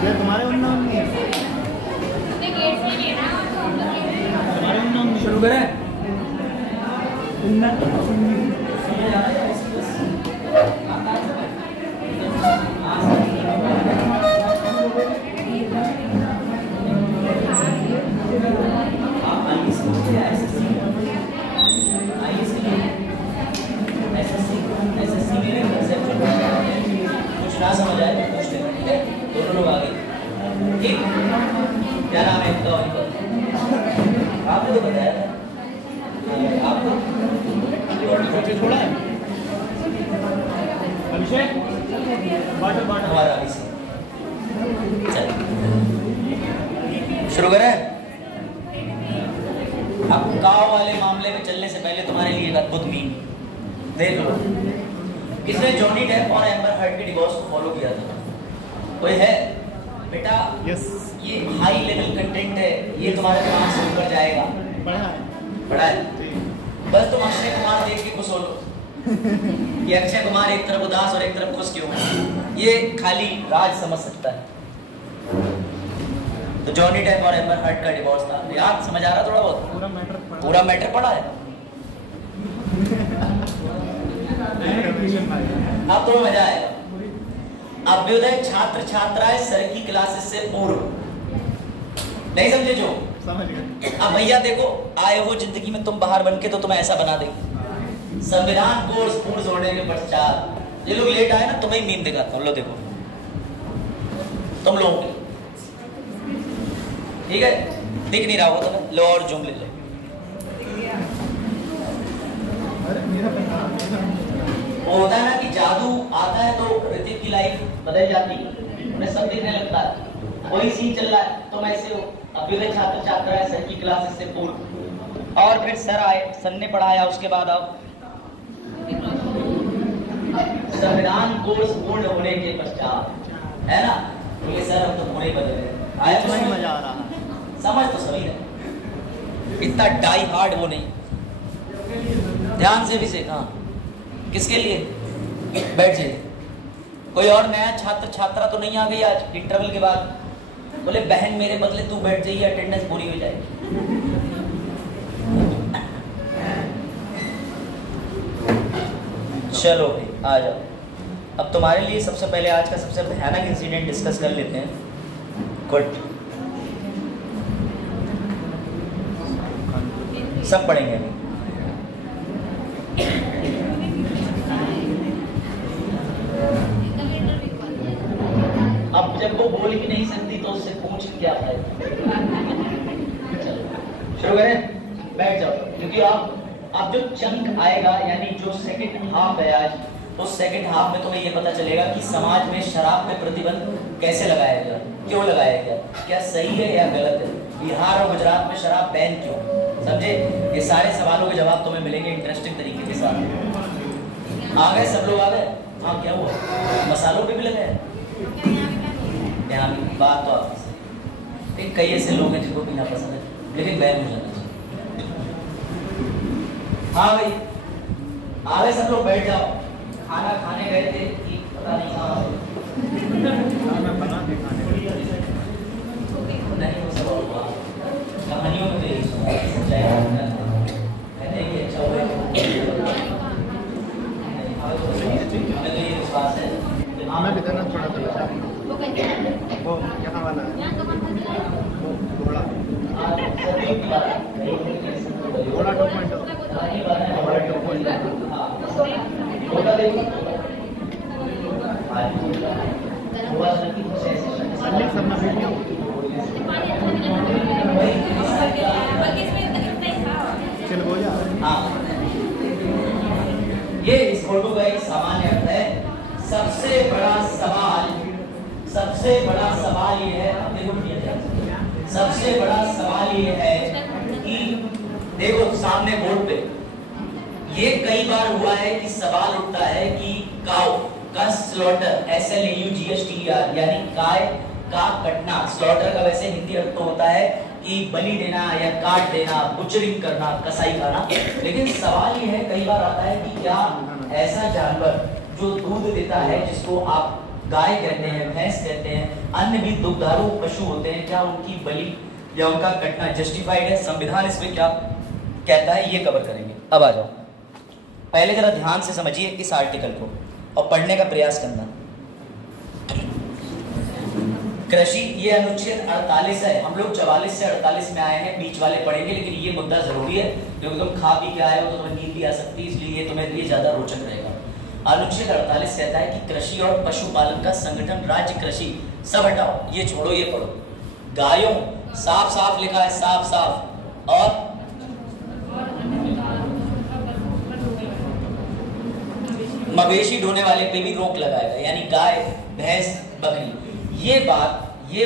ये तुम्हारे उन्नयन में है। तुम्हारे उन्नयन शुरू करें। ना समझ आए पूछते हैं, ठीक है? दोनों लोग आगे, ठीक? क्या नाम है इनका? आपने तो बताया था, आपको थोड़ा है अभिषेक हमारा अभी से चल शुरू करें। अब गाँव वाले मामले में चलने से पहले तुम्हारे लिए एक अद्भुत मीम देख लो। किसने जॉनी डेप और एम्बर हर्ड के डिवोर्स को फॉलो किया था? कोई है बेटा? यस। ये हाई लेवल कंटेंट है, ये तुम्हारे दिमाग से ऊपर जाएगा। बड़ा है बस तुम अक्षय कुमार देख के खुश हो लो ये अक्षय कुमार एक तरफ उदास और एक तरफ खुश क्यों है, ये खाली राज समझ सकता है। तो जॉनी डेप और एम्बर हर्ड का डिवोर्स था, याद समझ आ रहा थोड़ा बहुत? पूरा मैटर पड़ा है। अब तो मजा आएगा। अभ्युदय छात्र छात्राएं सर की क्लासेस से पूर्व, नहीं समझे जो? समझ गए। अब भैया देखो, आए हो जिंदगी में तुम बाहर बनके तो तुम्हें ऐसा बना देंगे। संविधान कोर्स पूर्ण होने के पश्चात ये लोग लेट आए ना, तुम्हें मीम दिखाता हूँ, लो देखो तुम लोगों के, ठीक है? दिख नहीं रहा हो तुम्हें, लो और जूम ले लो। वो होता है ना कि जादू आता है तो ऋतिक की लाइफ बदल जाती है, उन्हें सब दिखने लगता है। वही सीन चल रहा है, तुम ऐसे हो। अभ्युदय छात्र छात्राएं सर की क्लासेस से पूर्व, और फिर सर आए, सर ने पढ़ाया, उसके बाद अब संविधान कोर्स पूर्ण होने के पश्चात, है ना? तो ये सर अब तो पूरे बदल गए। आया तो मजा आ रहा है। समझ तो सभी है, इतना डाई हार्ड वो नहीं, ध्यान से भी सीखा। किसके लिए? बैठ जाइए। कोई और नया छात्र छात्रा तो नहीं आ गई आज इंटरवल के बाद? बोले बहन मेरे बदले तू बैठ जाइए, अटेंडेंस पूरी हो जाएगी। चलो भाई आ जाओ। अब तुम्हारे लिए सबसे पहले आज का सबसे भयानक इंसिडेंट डिस्कस कर लेते हैं। गुड, सब पढ़ेंगे अभी। अब जब वो बोल ही नहीं सकती तो उससे पूछ क्या फायदा। शुरू करें, बैठ जाओ, क्योंकि आप जो चंक आएगा, यानी जो सेकंड हाफ है आज, उस सेकंड हाफ में तुम्हें ये पता चलेगा कि समाज में शराब पे प्रतिबंध कैसे लगाया गया, क्यों लगाया गया, क्या सही है या गलत है, बिहार और गुजरात में शराब बैन क्यों, समझे? ये सारे सवालों के जवाब तुम्हें मिलेंगे इंटरेस्टिंग तरीके के साथ। आ गए सब लोग? आ गए? हाँ, क्या हुआ? मसालों पे भी लगे? यहाँ बात तो आपकी, कई ऐसे लोग हैं जिनको पीना पसंद है, लेकिन बैन हो जाना चाहिए। हाँ भाई, आ गए सब लोग? बैठ जाओ। खाना खाने गए थे कि पता नहीं कहाँ नहीं, वो सब हुआ कहानियों में तो सच्चाई कहते हैं कि अच्छा हुआ। हमें तो ये विश्वास है। हमें भी देना थोड़ा सा वो यहाँ वाला है, वो घोड़ा घोड़ा 2.0 सब वीडियो चल हो जा। हाँ, ये इस फोटो का एक सामान्य अर्थ है। सबसे बड़ा सवाल ये है, सबसे बड़ा सवाल ये है कि देखो सामने बोर्ड पे ये कई बार हुआ है कि सवाल उठता है कि काउ का स्लॉटर, SLAUGHTER, यानी गाय का कटना। स्लॉटर का वैसे हिंदी अर्थ तो होता है कि बलि देना या काट देना, बुचरिंग करना, कसाई खाना। लेकिन सवाल ये है, कई बार आता है कि क्या ऐसा जानवर जो दूध देता है, जिसको आप गाय कहते हैं, भैंस कहते हैं, अन्य भी दुग्धारू पशु होते हैं, क्या उनकी बलि या उनका कटना जस्टिफाइड है? संविधान इसमें क्या कहता है ये कवर करेंगे। अब आ जाओ, पहले जरा ध्यान से समझिए इस आर्टिकल को और पढ़ने का प्रयास करना। कृषि, ये अनुच्छेद 48 है। हम लोग 44 से 48 में आए हैं, बीच वाले पढ़ेंगे, लेकिन ये मुद्दा जरूरी है क्योंकि तुम खा पी के आए हो तो तुम्हें नींद भी आ सकती है, इसलिए ये तुम्हें लिए ज्यादा रोचक रहेगा। अनुच्छेद 48 कहता है कि कृषि और पशुपालन का संगठन, राज्य कृषि, सब हटाओ, ये छोड़ो, ये पढ़ो। गायों, साफ साफ लिखा है, साफ साफ, और मवेशी ढोने वाले पे भी रोक लगाएगा, यानी गाय, भैंस, बकरी। ये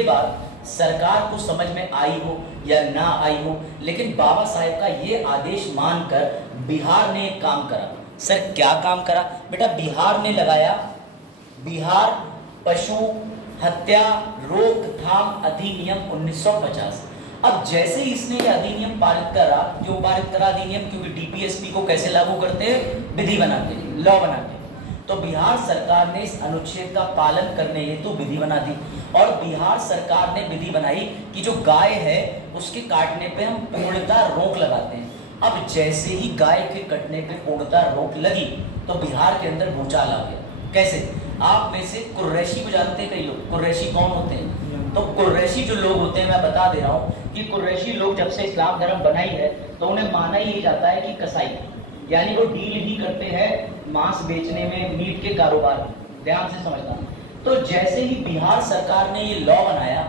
बात सरकार को समझ में आई हो या ना आई हो, लेकिन बाबा साहेब का ये आदेश मानकर बिहार ने एक काम करा। सर क्या काम करा? बेटा बिहार ने लगाया बिहार पशु हत्या रोकथाम अधिनियम 1950। अब जैसे ही इसने ये अधिनियम पारित करा, क्यों पारित करा अधिनियम? क्योंकि डीपीएसपी को कैसे लागू करते हैं? विधि बनाते हैं, लॉ बनाते हैं। तो बिहार सरकार ने इस अनुच्छेद का पालन करने हेतु विधि बना दी, और बिहार सरकार ने विधि बनाई कि जो गाय है उसके काटने पे हम पूर्णतः रोक लगाते हैं। अब जैसे ही गाय के कटने पे पूर्णतः रोक लगी तो बिहार के अंदर भूचाल आ गया। कैसे? आप में से कुरैशी को जानते हैं कई लोग? कुरैशी कौन होते हैं? तो कुरैशी जो लोग होते हैं, मैं बता दे रहा हूँ कि कुरैशी लोग जब से इस्लाम धर्म बनाई है तो उन्हें माना ही जाता है कि कसाई, यानी वो डील ही करते हैं मांस बेचने में, मीट के कारोबार। ध्यान से समझना। तो जैसे ही बिहार सरकार ने ये लॉ बनाया,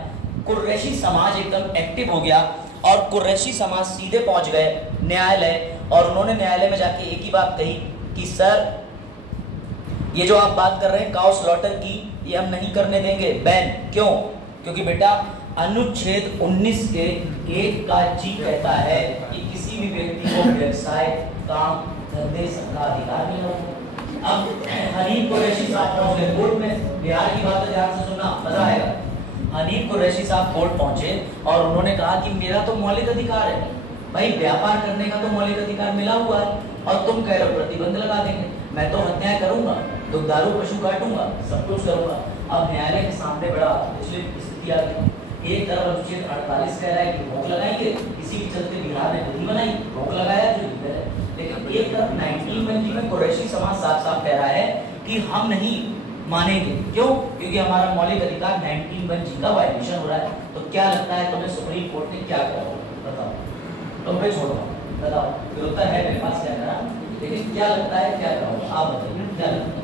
कुरैशी समाज एकदम एक्टिव हो गया और कुरैशी समाज सीधे पहुंच गए न्यायालय, और उन्होंने न्यायालय में जाके एक ही बात कही कि सर ये जो आप बात कर रहे हैं काउ स्लॉटर की, ये हम नहीं करने देंगे, बैन। क्यों? क्योंकि बेटा अनुच्छेद 19 के 1 का जी कहता है कि किसी भी व्यक्ति को व्यवसाय, काम, धंधे का अधिकार नहीं होगा। अब हनीफ कुरैशी साहब पहुंचे कोर्ट में, बिहार की बात ध्यान से सुनना, मजा आएगा। हनीफ कुरैशी साहब कोर्ट पहुंचे और उन्होंने कहा कि मेरा तो मौलिक अधिकार है भाई, व्यापार करने का तो मौलिक अधिकार मिला हुआ है, और तुम कह रहे हो प्रतिबंध लगा देंगे। मैं तो हत्याएं करूंगा, दुग्धारू पशु काटूंगा, सब कुछ करूंगा। अब न्यायालय के सामने बड़ा विचलित स्थिति आ गई। एक तरफ अनुच्छेद 48 कह रहा है कि रोक लगाएंगे, इसी के चलते बिहार ने विधि बनाई, रोक लगाया जो लीगल है। लेकिन एक तरफ 1920 में कुरैशी समाज साफ साफ कह रहा है कि हम नहीं मानेंगे। क्यों? क्योंकि हमारा मौलिक अधिकार 1920 का वायलेशन हो रहा है। तो क्या लगता है तुम्हें सुप्रीम कोर्ट ने क्या करा? बताओ। तुम पे छोड़ो, बताओ। फिर उत्तर है मेरे पास क्या करा, लेकिन क्या लगता है क्या करा? आप बताइए क्या लगता है?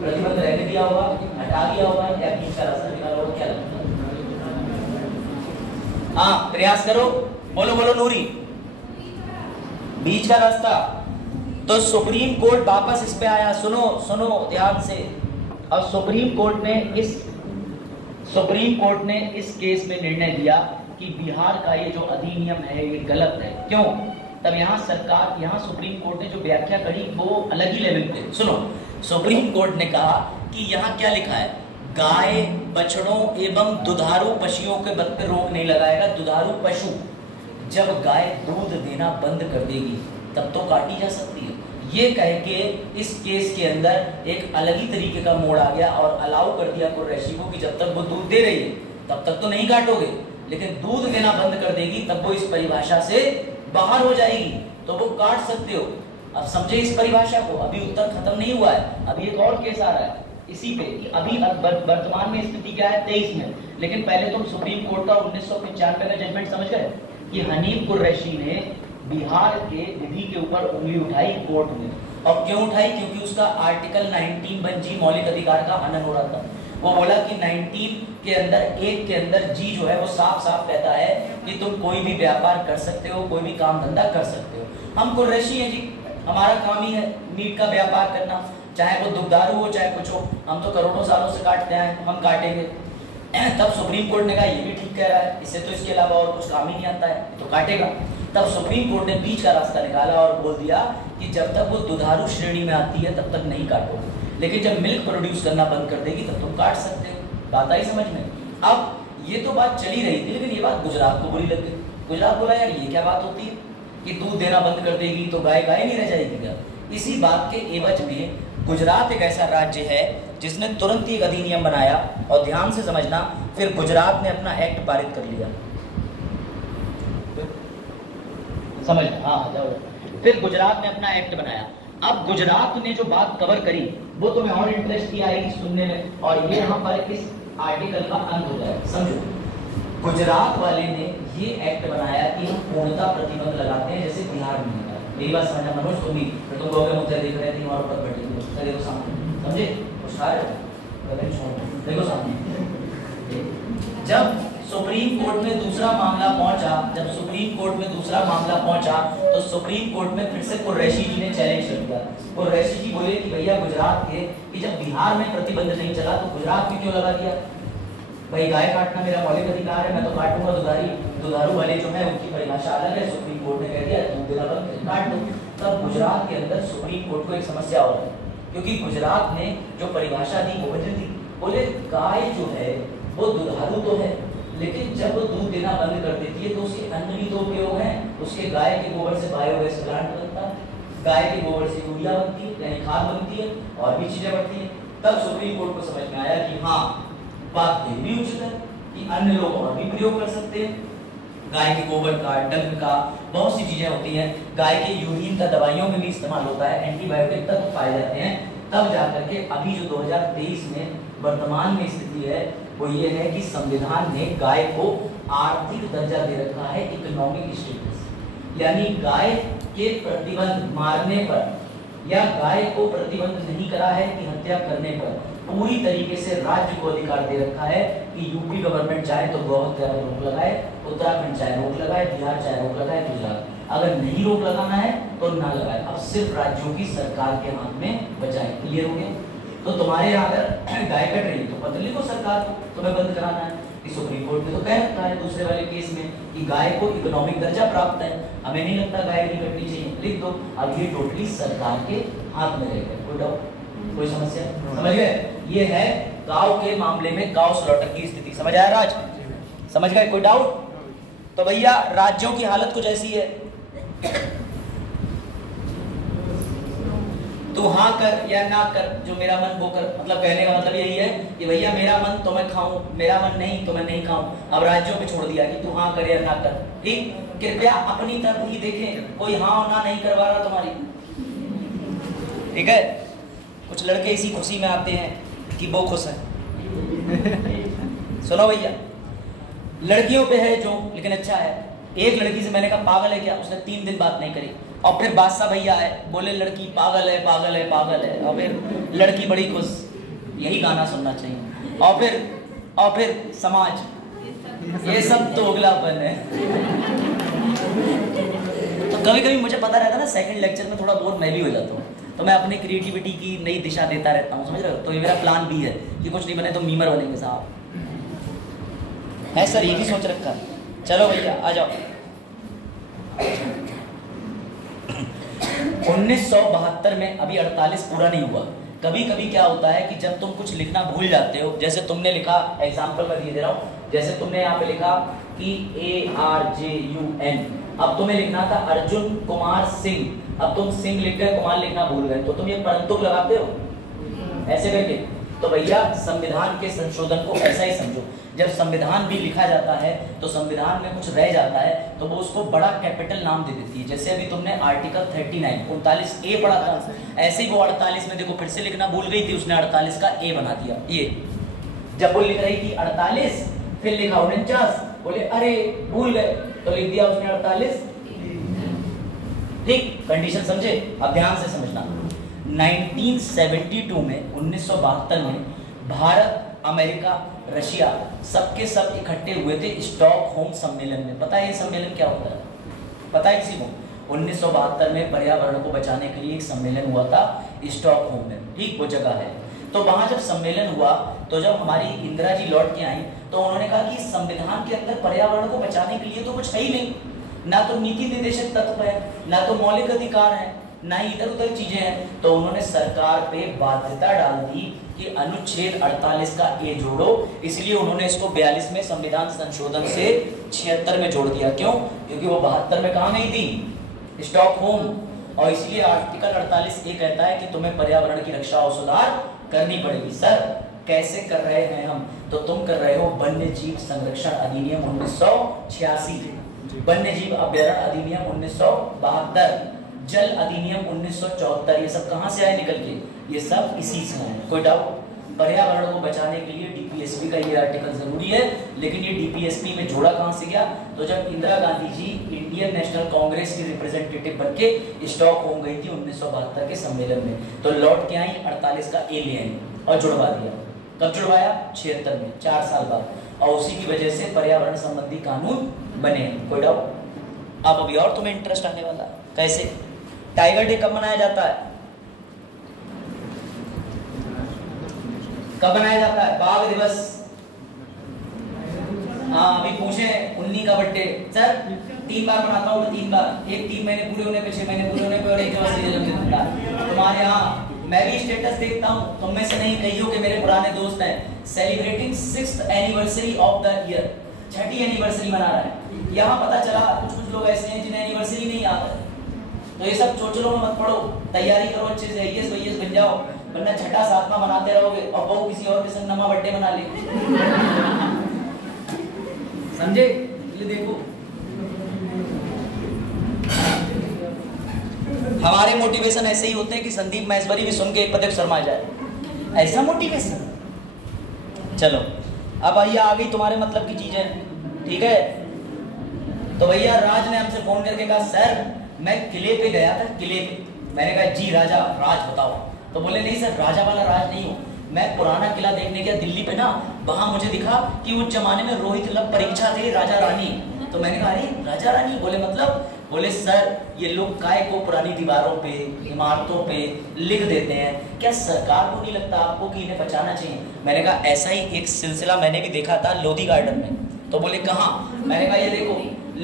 प्रतिबंध रहने दिया होगा, हटा दिया होगा, या बीच का रास्ता निकाला होगा? क्या लगता है? हाँ प्रयास करो, बोलो बोलो नूरी, बीच का रास्ता। तो सुप्रीम कोर्ट वापस इस पे आया। सुनो सुनो ध्यान से। अब सुप्रीम कोर्ट ने इस केस में निर्णय दिया कि बिहार का ये जो अधिनियम है ये गलत है। क्यों? तब यहाँ सुप्रीम कोर्ट ने जो व्याख्या करी वो अलग ही लेवल पे। सुनो, सुप्रीम कोर्ट ने कहा कि यहाँ क्या लिखा है, गाय, बछड़ों एवं दुधारू पशुओं के बद पे रोक नहीं लगाएगा। दुधारू पशु, जब गाय दूध देना बंद कर देगी तब तो काटी जा सकती है। ये कह के इस केस के अंदर एक अलग ही तरीके का मोड़ आ गया और अलाउ कर दिया कुरैशी को कि जब तक वो दूध दे रही है तब तक तो नहीं काटोगे, लेकिन दूध देना बंद कर देगी तब वो इस परिभाषा से बाहर हो जाएगी, तो वो काट सकते हो। अब समझे इस परिभाषा को। अभी उत्तर खत्म नहीं हुआ है, अभी एक और केस आ रहा है इसी पे। अभी वर्तमान में स्थिति क्या है 23 में, लेकिन पहले तुम सुप्रीम कोर्ट का 1995 का जजमेंट समझ गए कि हनीफ कुरैशी ने बिहार के विधि के ऊपर उंगली उठाई कोर्ट में। और क्यों उठाई? क्योंकि उसका आर्टिकल 19(1) मौलिक अधिकार का हनन हो रहा था। वो बोला कि 19 के अंदर, 1 के अंदर जी जो है वो साफ साफ कहता है कि तुम कोई भी व्यापार कर सकते हो, कोई भी काम धंधा कर सकते हो। हम कुरैशी हैं जी, हमारा काम ही है मीट का व्यापार करना, चाहे वो दुग्धारू हो चाहे कुछ हो। हम तो करोड़ों सालों से काटते हैं, हम काटेंगे। तब सुप्रीम कोर्ट ने कहा ये भी ठीक कह रहा है, इससे तो इसके अलावा और कुछ काम ही नहीं आता है, तो काटेगा। तब सुप्रीम कोर्ट ने बीच का रास्ता निकाला और बोल दिया कि जब तक वो दुधारू श्रेणी में आती है तब तक नहीं काटोगे, लेकिन जब मिल्क प्रोड्यूस करना बंद कर देगी तब तुम काट सकते हो। बात आई समझ में? अब ये तो बात चली रही थी, लेकिन ये बात गुजरात को बुरी लग गई। गुजरात बोला यार ये क्या बात होती है कि दूध देना बंद कर देगी तो गाय गाय नहीं रह जाएगी क्या? इसी बात के एवज में गुजरात एक ऐसा राज्य है जिसने तुरंत ही एक अधिनियम बनाया, और ध्यान से समझना, फिर गुजरात ने अपना एक्ट पारित कर लिया। समझ, हाँ जाओ। फिर गुजरात ने अपना एक्ट बनाया। अब गुजरात ने जो बात कवर करी वो तुम्हें और इंटरेस्ट की आएगी सुनने में, और ये यहाँ पर इस आर्टिकल का अंत हो जाएगा। समझो, गुजरात वाले ने ये एक्ट बनाया कि हम पूर्णता प्रतिबंध लगाते हैं, जैसे बिहार में लगा। मेरी बात समझना मनोज, तुम भी तुम गौके मुद्दे देख रहे थे और ऊपर बैठे थे, देखो सामने, समझे? देखो सामने। जब सुप्रीम कोर्ट में दूसरा मामला पहुंचा, तो सुप्रीम कोर्ट में फिर से कुरैशी जी ने चैलेंज कर दिया। कुरैशी जी बोले कि भैया गुजरात के, कि जब बिहार में प्रतिबंध नहीं चला तो गुजरात में क्यों लगा दिया? भाई गाय काटना मेरा मौलिक अधिकार है, मैं तो काटूंगा। दुधारू वाले जो है उनकी परिभाषा अलग है। सुप्रीम कोर्ट ने कह दिया दूध देना बंद, काट दो। तब गुजरात के अंदर सुप्रीम कोर्ट को एक समस्या हो रही है, क्योंकि गुजरात ने जो परिभाषा दी वो बदल दी। बोले गाय जो है वो दुधारू तो है, लेकिन जब वो दूध देना बंद कर देती है तो उसके अन्य भी तो उपयोग हैं। उसके गाय के गोबर से बायोगैस प्लांट बनता है, गाय के गोबर से यूरिया बनती है, यानी खाद बनती है, और भी चीजें बनती हैं। तब सुप्रीम कोर्ट को समझ में आया कि हाँ, बात ये भी उचित है कि अन्य लोग और भी प्रयोग कर सकते हैं। गाय के गोबर का, डंग का, बहुत सी चीजें होती हैं। गाय के यूरिन का दवाइयों में भी इस्तेमाल होता है, एंटीबायोटिक तत्व पाए जाते हैं। तब जाकर के अभी जो 2023 में वर्तमान में स्थिति है वो ये है कि संविधान ने गाय को आर्थिक दर्जा दे रखा है, इकोनॉमिक स्टेटस। यानी गाय के प्रतिबंध मारने पर या गाय को प्रतिबंध नहीं करा है कि हत्या करने पर पूरी तरीके से राज्य को अधिकार दे रखा है कि यूपी गवर्नमेंट चाहे तो गौ हत्या पर रोक लगाए, उत्तराखंड चाहे रोक लगाए, बिहार चाहे रोक लगाए, गुजरात अगर नहीं रोक लगाना है तो ना लगाए। अब सिर्फ राज्यों की सरकार के हाथ में बचाए। क्लियर हो गया? तो तुम्हारे यहाँ अगर गाय कट रही तो पत्र लिखो सरकार को, तुम्हें बंद कराना है। सुप्रीम कोर्ट ने तो कह रखा है दूसरे वाले केस में कि गाय को इकोनॉमिक दर्जा प्राप्त है, हमें नहीं लगता गाय नहीं कटनी चाहिए, लिख दो। अब ये टोटली सरकार के हाथ में रहेगा। कोई डाउट, कोई समस्या? समझ गए? ये है गांव के मामले में गांव स्लॉटर की स्थिति। समझ आया राज? समझ गए? कोई डाउट? तो भैया राज्यों की हालत कुछ ऐसी है, तू हाँ कर या ना कर, जो मेरा मन वो कर। मतलब कहने का मतलब यही है कि भैया मेरा मन तो मैं खाऊं, मेरा मन नहीं तो मैं नहीं खाऊं। अब राज्यों पे छोड़ दिया कि तू हाँ कर या ना कर। ठीक, कृपया अपनी तरफ ही देखें, कोई हाँ और ना नहीं करवा रहा तुम्हारी। ठीक है? कुछ लड़के इसी खुशी में आते हैं कि वो खुश है। सुनो भैया, लड़कियों पे है जो, लेकिन अच्छा है। एक लड़की से मैंने कहा पागल है क्या, उसने 3 दिन बात नहीं करी। और फिर बादशाह भैया आए, बोले लड़की पागल है, पागल है, पागल है। और फिर लड़की बड़ी खुश। यही गाना सुनना चाहिए। और फिर समाज, ये सब तो दोगलापन है। तो कभी कभी मुझे पता रहता है ना, सेकंड लेक्चर में थोड़ा बोर मैं भी हो जाता हूँ, तो मैं अपनी क्रिएटिविटी की नई दिशा देता रहता हूँ। समझ रहे हो? तो ये मेरा प्लान भी है कि कुछ नहीं बने तो मीमर बनेंगे साहब। है सर, ये भी सोच रखा है। चलो भैया आ जाओ। 1972 में अभी 48 पूरा नहीं हुआ। कभी कभी क्या होता है कि जब तुम कुछ लिखना भूल जाते हो, जैसे तुमने लिखा, एग्जाम्पल मैं दे रहा हूँ, जैसे तुमने यहाँ पे लिखा कि ARJUN, अब तुम्हें लिखना था अर्जुन कुमार सिंह, अब तुम सिंह लिख गए, कुमार लिखना भूल गए, तो तुम ये परंतुक लगाते हो ऐसे करके। तो भैया संविधान के संशोधन को ऐसा ही समझो, जब संविधान भी लिखा जाता है तो संविधान में कुछ रह जाता है तो वो उसको बड़ा कैपिटल नाम दे देती है। जैसे अभी तुमने आर्टिकल 39 पढ़ा था, ऐसे ही वो 48 में देखो फिर से लिखना भूल गई थी, उसने 48 का ए बना दिया। ये जब वो लिख रही थी 48, फिर लिखा 49, बोले अरे भूल गए तो लिख दिया उसने 48। ठीक, कंडीशन समझे? अब ध्यान से समझना। 1972 में 1972 में भारत, अमेरिका, रशिया सबके सब इकट्ठे हुए थे स्टॉकहोम सम्मेलन में। पता है ये सम्मेलन क्या होता है? पता है किसी को? 1972 में पर्यावरण को बचाने के लिए एक सम्मेलन हुआ था स्टॉकहोम में। ठीक, वो जगह है। तो वहां जब सम्मेलन हुआ तो जब हमारी इंदिरा जी लौट के आई तो उन्होंने कहा कि संविधान के अंदर पर्यावरण को बचाने के लिए तो कुछ है ही नहीं, ना तो नीति निर्देशक तत्व है, ना तो मौलिक अधिकार है, ना ही इधर उधर चीजें हैं। तो उन्होंने सरकार पे बाध्यता डाल दी कि अनुच्छेद 48 का ए जोड़ो, इसलिए उन्होंने इसको 42 में संविधान संशोधन से 76 में जोड़ दिया। क्यों? क्योंकि वो 72 में कहाँ गई थी? स्टॉकहोम। और इसलिए आर्टिकल 48 ये कहता है कि तुम्हें पर्यावरण की रक्षा और सुधार करनी पड़ेगी। सर कैसे कर रहे हैं हम? तो तुम कर रहे हो वन्य जीव संरक्षण अधिनियम 1986, वन्य जीव अभ्यारण्य अधिनियम 1972, जल अधिनियम 1974। ये सब कहां से आए निकल के? ये सब इसी से आए। कोई डाउट? पर्यावरण को बचाने के लिए डीपीएसपी का ये आर्टिकल जरूरी है, लेकिन ये डीपीएसपी में जोड़ा कहां से गया? तो जब इंदिरा गांधी जी इंडियन नेशनल कांग्रेस की रिप्रेजेंटेटिव बनके स्टॉकहोम गई थी 1972 के सम्मेलन में, तो लौट के आई 48 का ए ले आई और जुड़वा दिया। कब जुड़वाया? 76 में, 4 साल बाद। और उसी की वजह से पर्यावरण संबंधी कानून बने। कोई डाउट? अब अभी और तुम्हें इंटरेस्ट आने वाला। कैसे? टाइगर डे कब मनाया जाता है? कब मनाया जाता है? बाघ दिवस। हाँ अभी पूछे 19 का बर्थडे। सर 3 बार मनाता हूँ, 3 बार, एक 3 महीने पूरे होने पे, 6 महीने पूरे होने पे और एक जन्मदिन था तुम्हारे यहाँ। मैं भी स्टेटस देखता हूँ, तुम में से नहीं कईयों के मेरे पुराने दोस्त हैं, celebrating 6th anniversary of the year, 6ठी एनिवर्सरी मना रहा है। यहाँ पता चला कुछ लोग ऐसे हैं जिन्हें एनिवर्सरी नहीं आता है। तो ये सब चोचलों में मत पड़ो, तैयारी करो अच्छे से, IAS बन जाओ, वरना 6ठा 7वां मनाते रहोगे और बहू किसी और के संग नमा बर्थडे मना ले। समझे? ये देखो हमारे मोटिवेशन ऐसे ही होते हैं कि संदीप महेश्वरी भी सुन के एक पदक शर्मा जाए, ऐसा मोटिवेशन। चलो अब आइए आ गई तुम्हारे मतलब की चीजें, ठीक है? तो भैया राज ने हमसे फोन करके कहा सर मैं किले पे गया था, किले पे। मैंने कहा जी राजा राज बताओ। तो बोले नहीं सर राजा वाला राज नहीं हो, मैं पुराना किला देखने गया दिल्ली पे ना, वहां मुझे दिखा कि उस जमाने में रोहित लब परीक्षा थे राजा रानी। तो मैंने कहा अरे राजा रानी? बोले मतलब? बोले सर ये लोग काय को पुरानी दीवारों पे इमारतों पे लिख देते हैं, क्या सरकार को नहीं लगता आपको कि इन्हें बचाना चाहिए? मैंने कहा ऐसा ही एक सिलसिला मैंने भी देखा था लोधी गार्डन में। तो बोले कहाँ? मैंने कहा ये देखो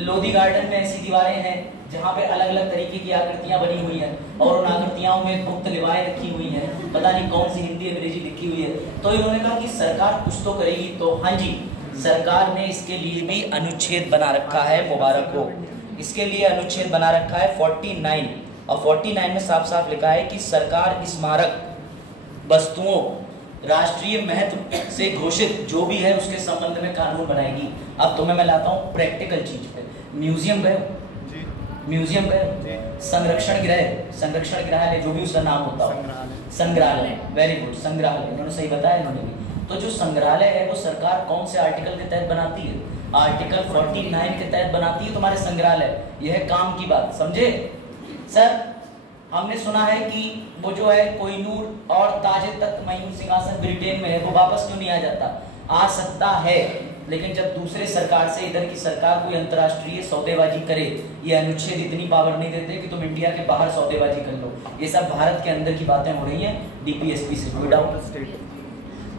लोधी गार्डन में ऐसी दीवारें हैं जहाँ पे अलग अलग तरीके की आकृतियां बनी हुई हैं और उन आकृतियों में गुप्त लिवाएं रखी हुई हैं, पता नहीं कौन सी हिंदी अंग्रेजी लिखी हुई है। तो इन्होंने कहा कि सरकार कुछ तो करेगी। तो हाँ जी सरकार ने इसके लिए भी अनुच्छेद बना रखा है, मुबारक हो। इसके लिए अनुच्छेद बना रखा है 49 और 49 में साफ साफ लिखा है कि सरकार स्मारक वस्तुओं राष्ट्रीय महत्व से घोषित जो भी है उसके संबंध में कानून बनाएगी। अब तुम्हें मैं लाता हूँ प्रैक्टिकल चीज पे। म्यूजियम गए? म्यूजियम गए? संरक्षण गृह जो भी उसका नाम होता हो, संग्रहालय, वेरी गुड, संग्रहालय, इन्होंने सही बताया इन्होंने भी। तो जो संग्रहालय है वो सरकार कौन से आर्टिकल के तहत बनाती है? आर्टिकल 49 के तहत बनाती है तुम्हारे संग्रहालय। यह है काम की बात, समझे? सर हमने सुना है कि वो जो है कोहिनूर और ताजे तख्त मयूर सिंहासन ब्रिटेन में है, वो वापस क्यों नहीं आ जाता? आ सकता है, लेकिन जब दूसरे सरकार से इधर की सरकार कोई अंतर्राष्ट्रीय सौदेबाजी करे, ये अनुच्छेद इतनी पावर नहीं देते कि तुम इंडिया के बाहर सौदेबाजी कर लो। ये सब भारत के अंदर की बातें हो रही हैं डीपीएसपी से, कोई डाउट?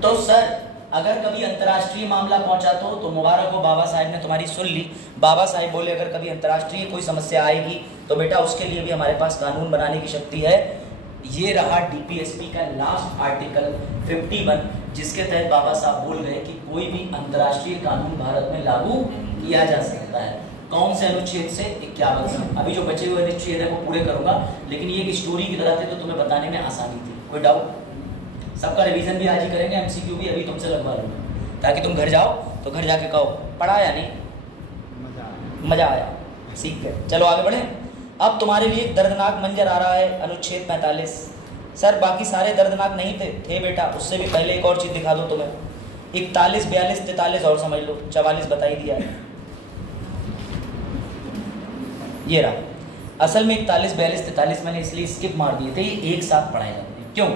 तो सर अगर कभी अंतर्राष्ट्रीय मामला पहुंचा तो मुबारक हो, बाबा साहब ने तुम्हारी सुन ली। बाबा साहब बोले अगर कभी अंतर्राष्ट्रीय कोई समस्या आएगी तो बेटा उसके लिए भी हमारे पास कानून बनाने की शक्ति है। ये रहा डीपीएसपी का लास्ट आर्टिकल 51, जिसके तहत बाबा साहब बोल गए कि कोई भी अंतर्राष्ट्रीय कानून भारत में लागू किया जा सकता है। कौन से अनुच्छेद से? 51 से। अभी जो बचे हुए अनुच्छेद है वो पूरे करूंगा, लेकिन ये एक स्टोरी की तरह थे तो तुम्हें बताने में आसानी थी। कोई डाउट? सबका रिवीजन भी आज ही करेंगे, एमसीक्यू भी अभी तुमसे लगवा लूंगा ताकि तुम घर जाओ तो घर जाके कहो पढ़ा या नहीं, मजा आया, सीख गए। चलो आगे बढ़े। अब तुम्हारे लिए एक दर्दनाक मंजर आ रहा है, अनुच्छेद 45। सर बाकी सारे दर्दनाक नहीं थे बेटा, उससे भी पहले एक और चीज दिखा दो तुम्हें। 41, 42, 43 और समझ लो, 44 बता ही दिया है। ये रहा। असल में 41, 42, 43 मैंने इसलिए स्किप मार दिए थे, ये एक साथ पढ़ाए जाते हैं। क्यों?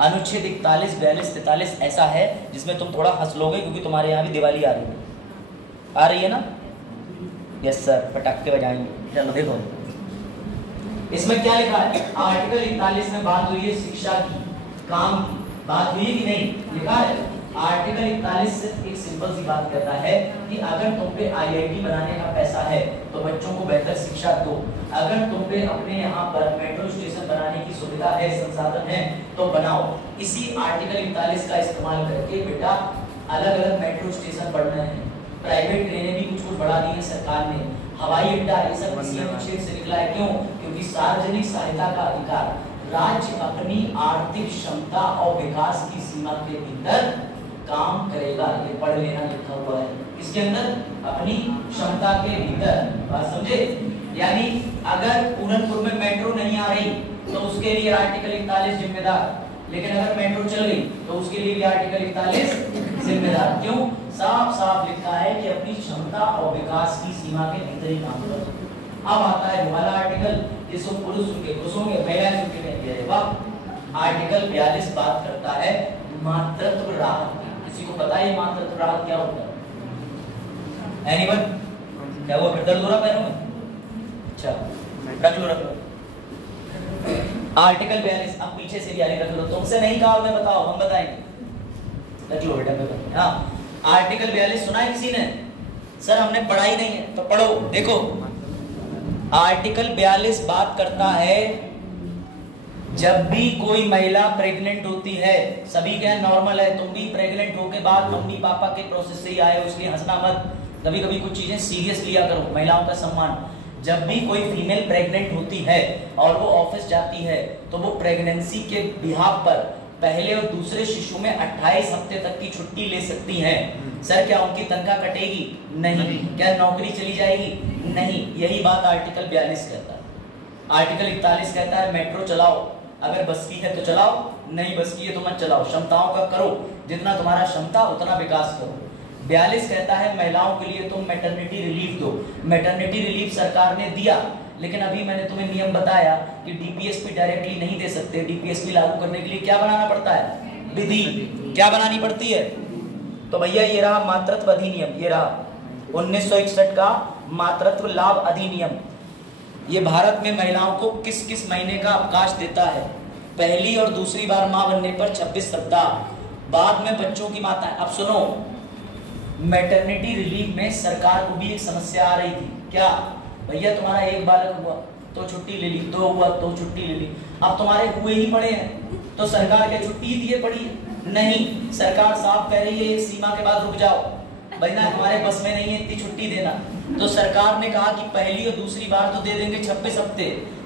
अनुच्छेद 41, 42, 43 ऐसा है जिसमें तुम थोड़ा हंस लोगे क्योंकि तुम्हारे यहाँ भी दिवाली आ रही है ना? यस सर, पटाखे बजाएंगे। चलो देखो इसमें क्या लिखा है। आर्टिकल 41 में बात हुई है शिक्षा की, काम की, बात हुई कि नहीं? लिखा है आर्टिकल 41 सिर्फ एक सिंपल सी बात कहता है कि अगर तुम पे IIT बनाने का पैसा है तो बच्चों को बेहतर शिक्षा दो। अगर तुम पे अपने यहाँ पर मेट्रो स्टेशन बनाने की सुविधा है, संसाधन है तो बनाओ। इसी आर्टिकल 41 का इस्तेमाल करके बेटा अलग अलग मेट्रो स्टेशन बढ़ रहे हैं, प्राइवेट ट्रेनें भी कुछ बढ़ा दी है सरकार ने, हवाई अड्डा, ये सब इसी अनुच्छेद से निकला है। क्यों? क्योंकि सार्वजनिक सहायता का अधिकार राज्य अपनी आर्थिक क्षमता और विकास की सीमा के भीतर काम करेगा। ये पढ़ लेना, लिखा हुआ है इसके अंदर, अपनी क्षमता के भीतर। बात समझे? यानी अगर पूरनपुर में मेट्रो नहीं आ रही तो उसके लिए आर्टिकल 41 जिम्मेदार, लेकिन अगर मेट्रो चल गई तो उसके लिए भी आर्टिकल 41 जिम्मेदार। क्यों? साफ साफ लिखा है कि अपनी क्षमता और विकास की सीमा के भीतर ही काम करो। अब आता है वाला आर्टिकल, जिसको पुरुष सुन के खुश होंगे, महिला सुन के नहीं दिया। वाह, आर्टिकल 42 बात करता है मातृत्व राहत की। किसी को पता है मातृत्व राहत क्या होता है? एनीवन? क्या वो फिर दर्द हो रहा पैरों में? अच्छा, रख लो रख लो। आर्टिकल 42, अब पीछे से भी आगे रख लो। तुमसे नहीं कहा, मैं बताओ, हम बताएंगे। रख लो बेटा। हाँ, आर्टिकल 42 सुना है किसी ने? सर हमने पढ़ा ही नहीं है। तो पढ़ो, देखो आर्टिकल 42 बात करता है जब भी कोई महिला प्रेग्नेंट होती है, सभी क्या नॉर्मल है, तुम भी प्रेग्नेंट होके बाद मम्मी पापा के प्रोसेस से ही आए हो, इसलिए हंसना मत। कभी कभी कुछ चीजें सीरियस लिया करो, महिलाओं का सम्मान। जब भी कोई फीमेल प्रेग्नेंट होती है और वो ऑफिस जाती है तो वो प्रेगनेंसी के बिहाफ पर पहले और दूसरे शिशु में 28 हफ्ते तक की छुट्टी ले सकती हैं। सर क्या उनकी तनख्वाह कटेगी? नहीं। क्या नौकरी चली जाएगी? नहीं। यही बात आर्टिकल 42 कहता है। आर्टिकल 41 कहता है मेट्रो चलाओ, अगर बस की है तो चलाओ, नहीं बस की है तो मत चलाओ, क्षमताओं का करो, जितना तुम्हारा क्षमता उतना विकास करो। 42 कहता है महिलाओं के लिए तुम मैटरनिटी रिलीफ दो। मैटरनिटी रिलीफ सरकार ने दिया, लेकिन अभी मैंने तुम्हें नियम बताया कि डीपीएसपी डायरेक्टली नहीं दे सकते। डीपीएसपी लागू करने के लिए क्या बनाना पड़ता है? विधि। क्या बनानी पड़ती है? तो भैया ये रहा मातृत्व अधिनियम, ये रहा 1961 का मातृत्व लाभ अधिनियम। ये भारत में महिलाओं को किस किस महीने का अवकाश देता है? पहली और दूसरी बार मां बनने पर 26 सप्ताह, बाद में बच्चों की माता। अब सुनो, मैटरनिटी रिलीफ में सरकार को भी एक समस्या आ रही थी। क्या? भैया तुम्हारा एक बालक हुआ तो छुट्टी ले ली, दो हुआ तो छुट्टी ले ली, अब तुम्हारे हुए ही पड़े हैं तो सरकार क्या छुट्टी दिए पड़ी है? नहीं, सरकार साफ कह रही है एक सीमा के बाद रुक जाओ, भैया हमारे बस में नहीं है इतनी छुट्टी देना। तो सरकार ने कहा कि पहली और दूसरी बार तो दे देंगे 26 हफ्ते,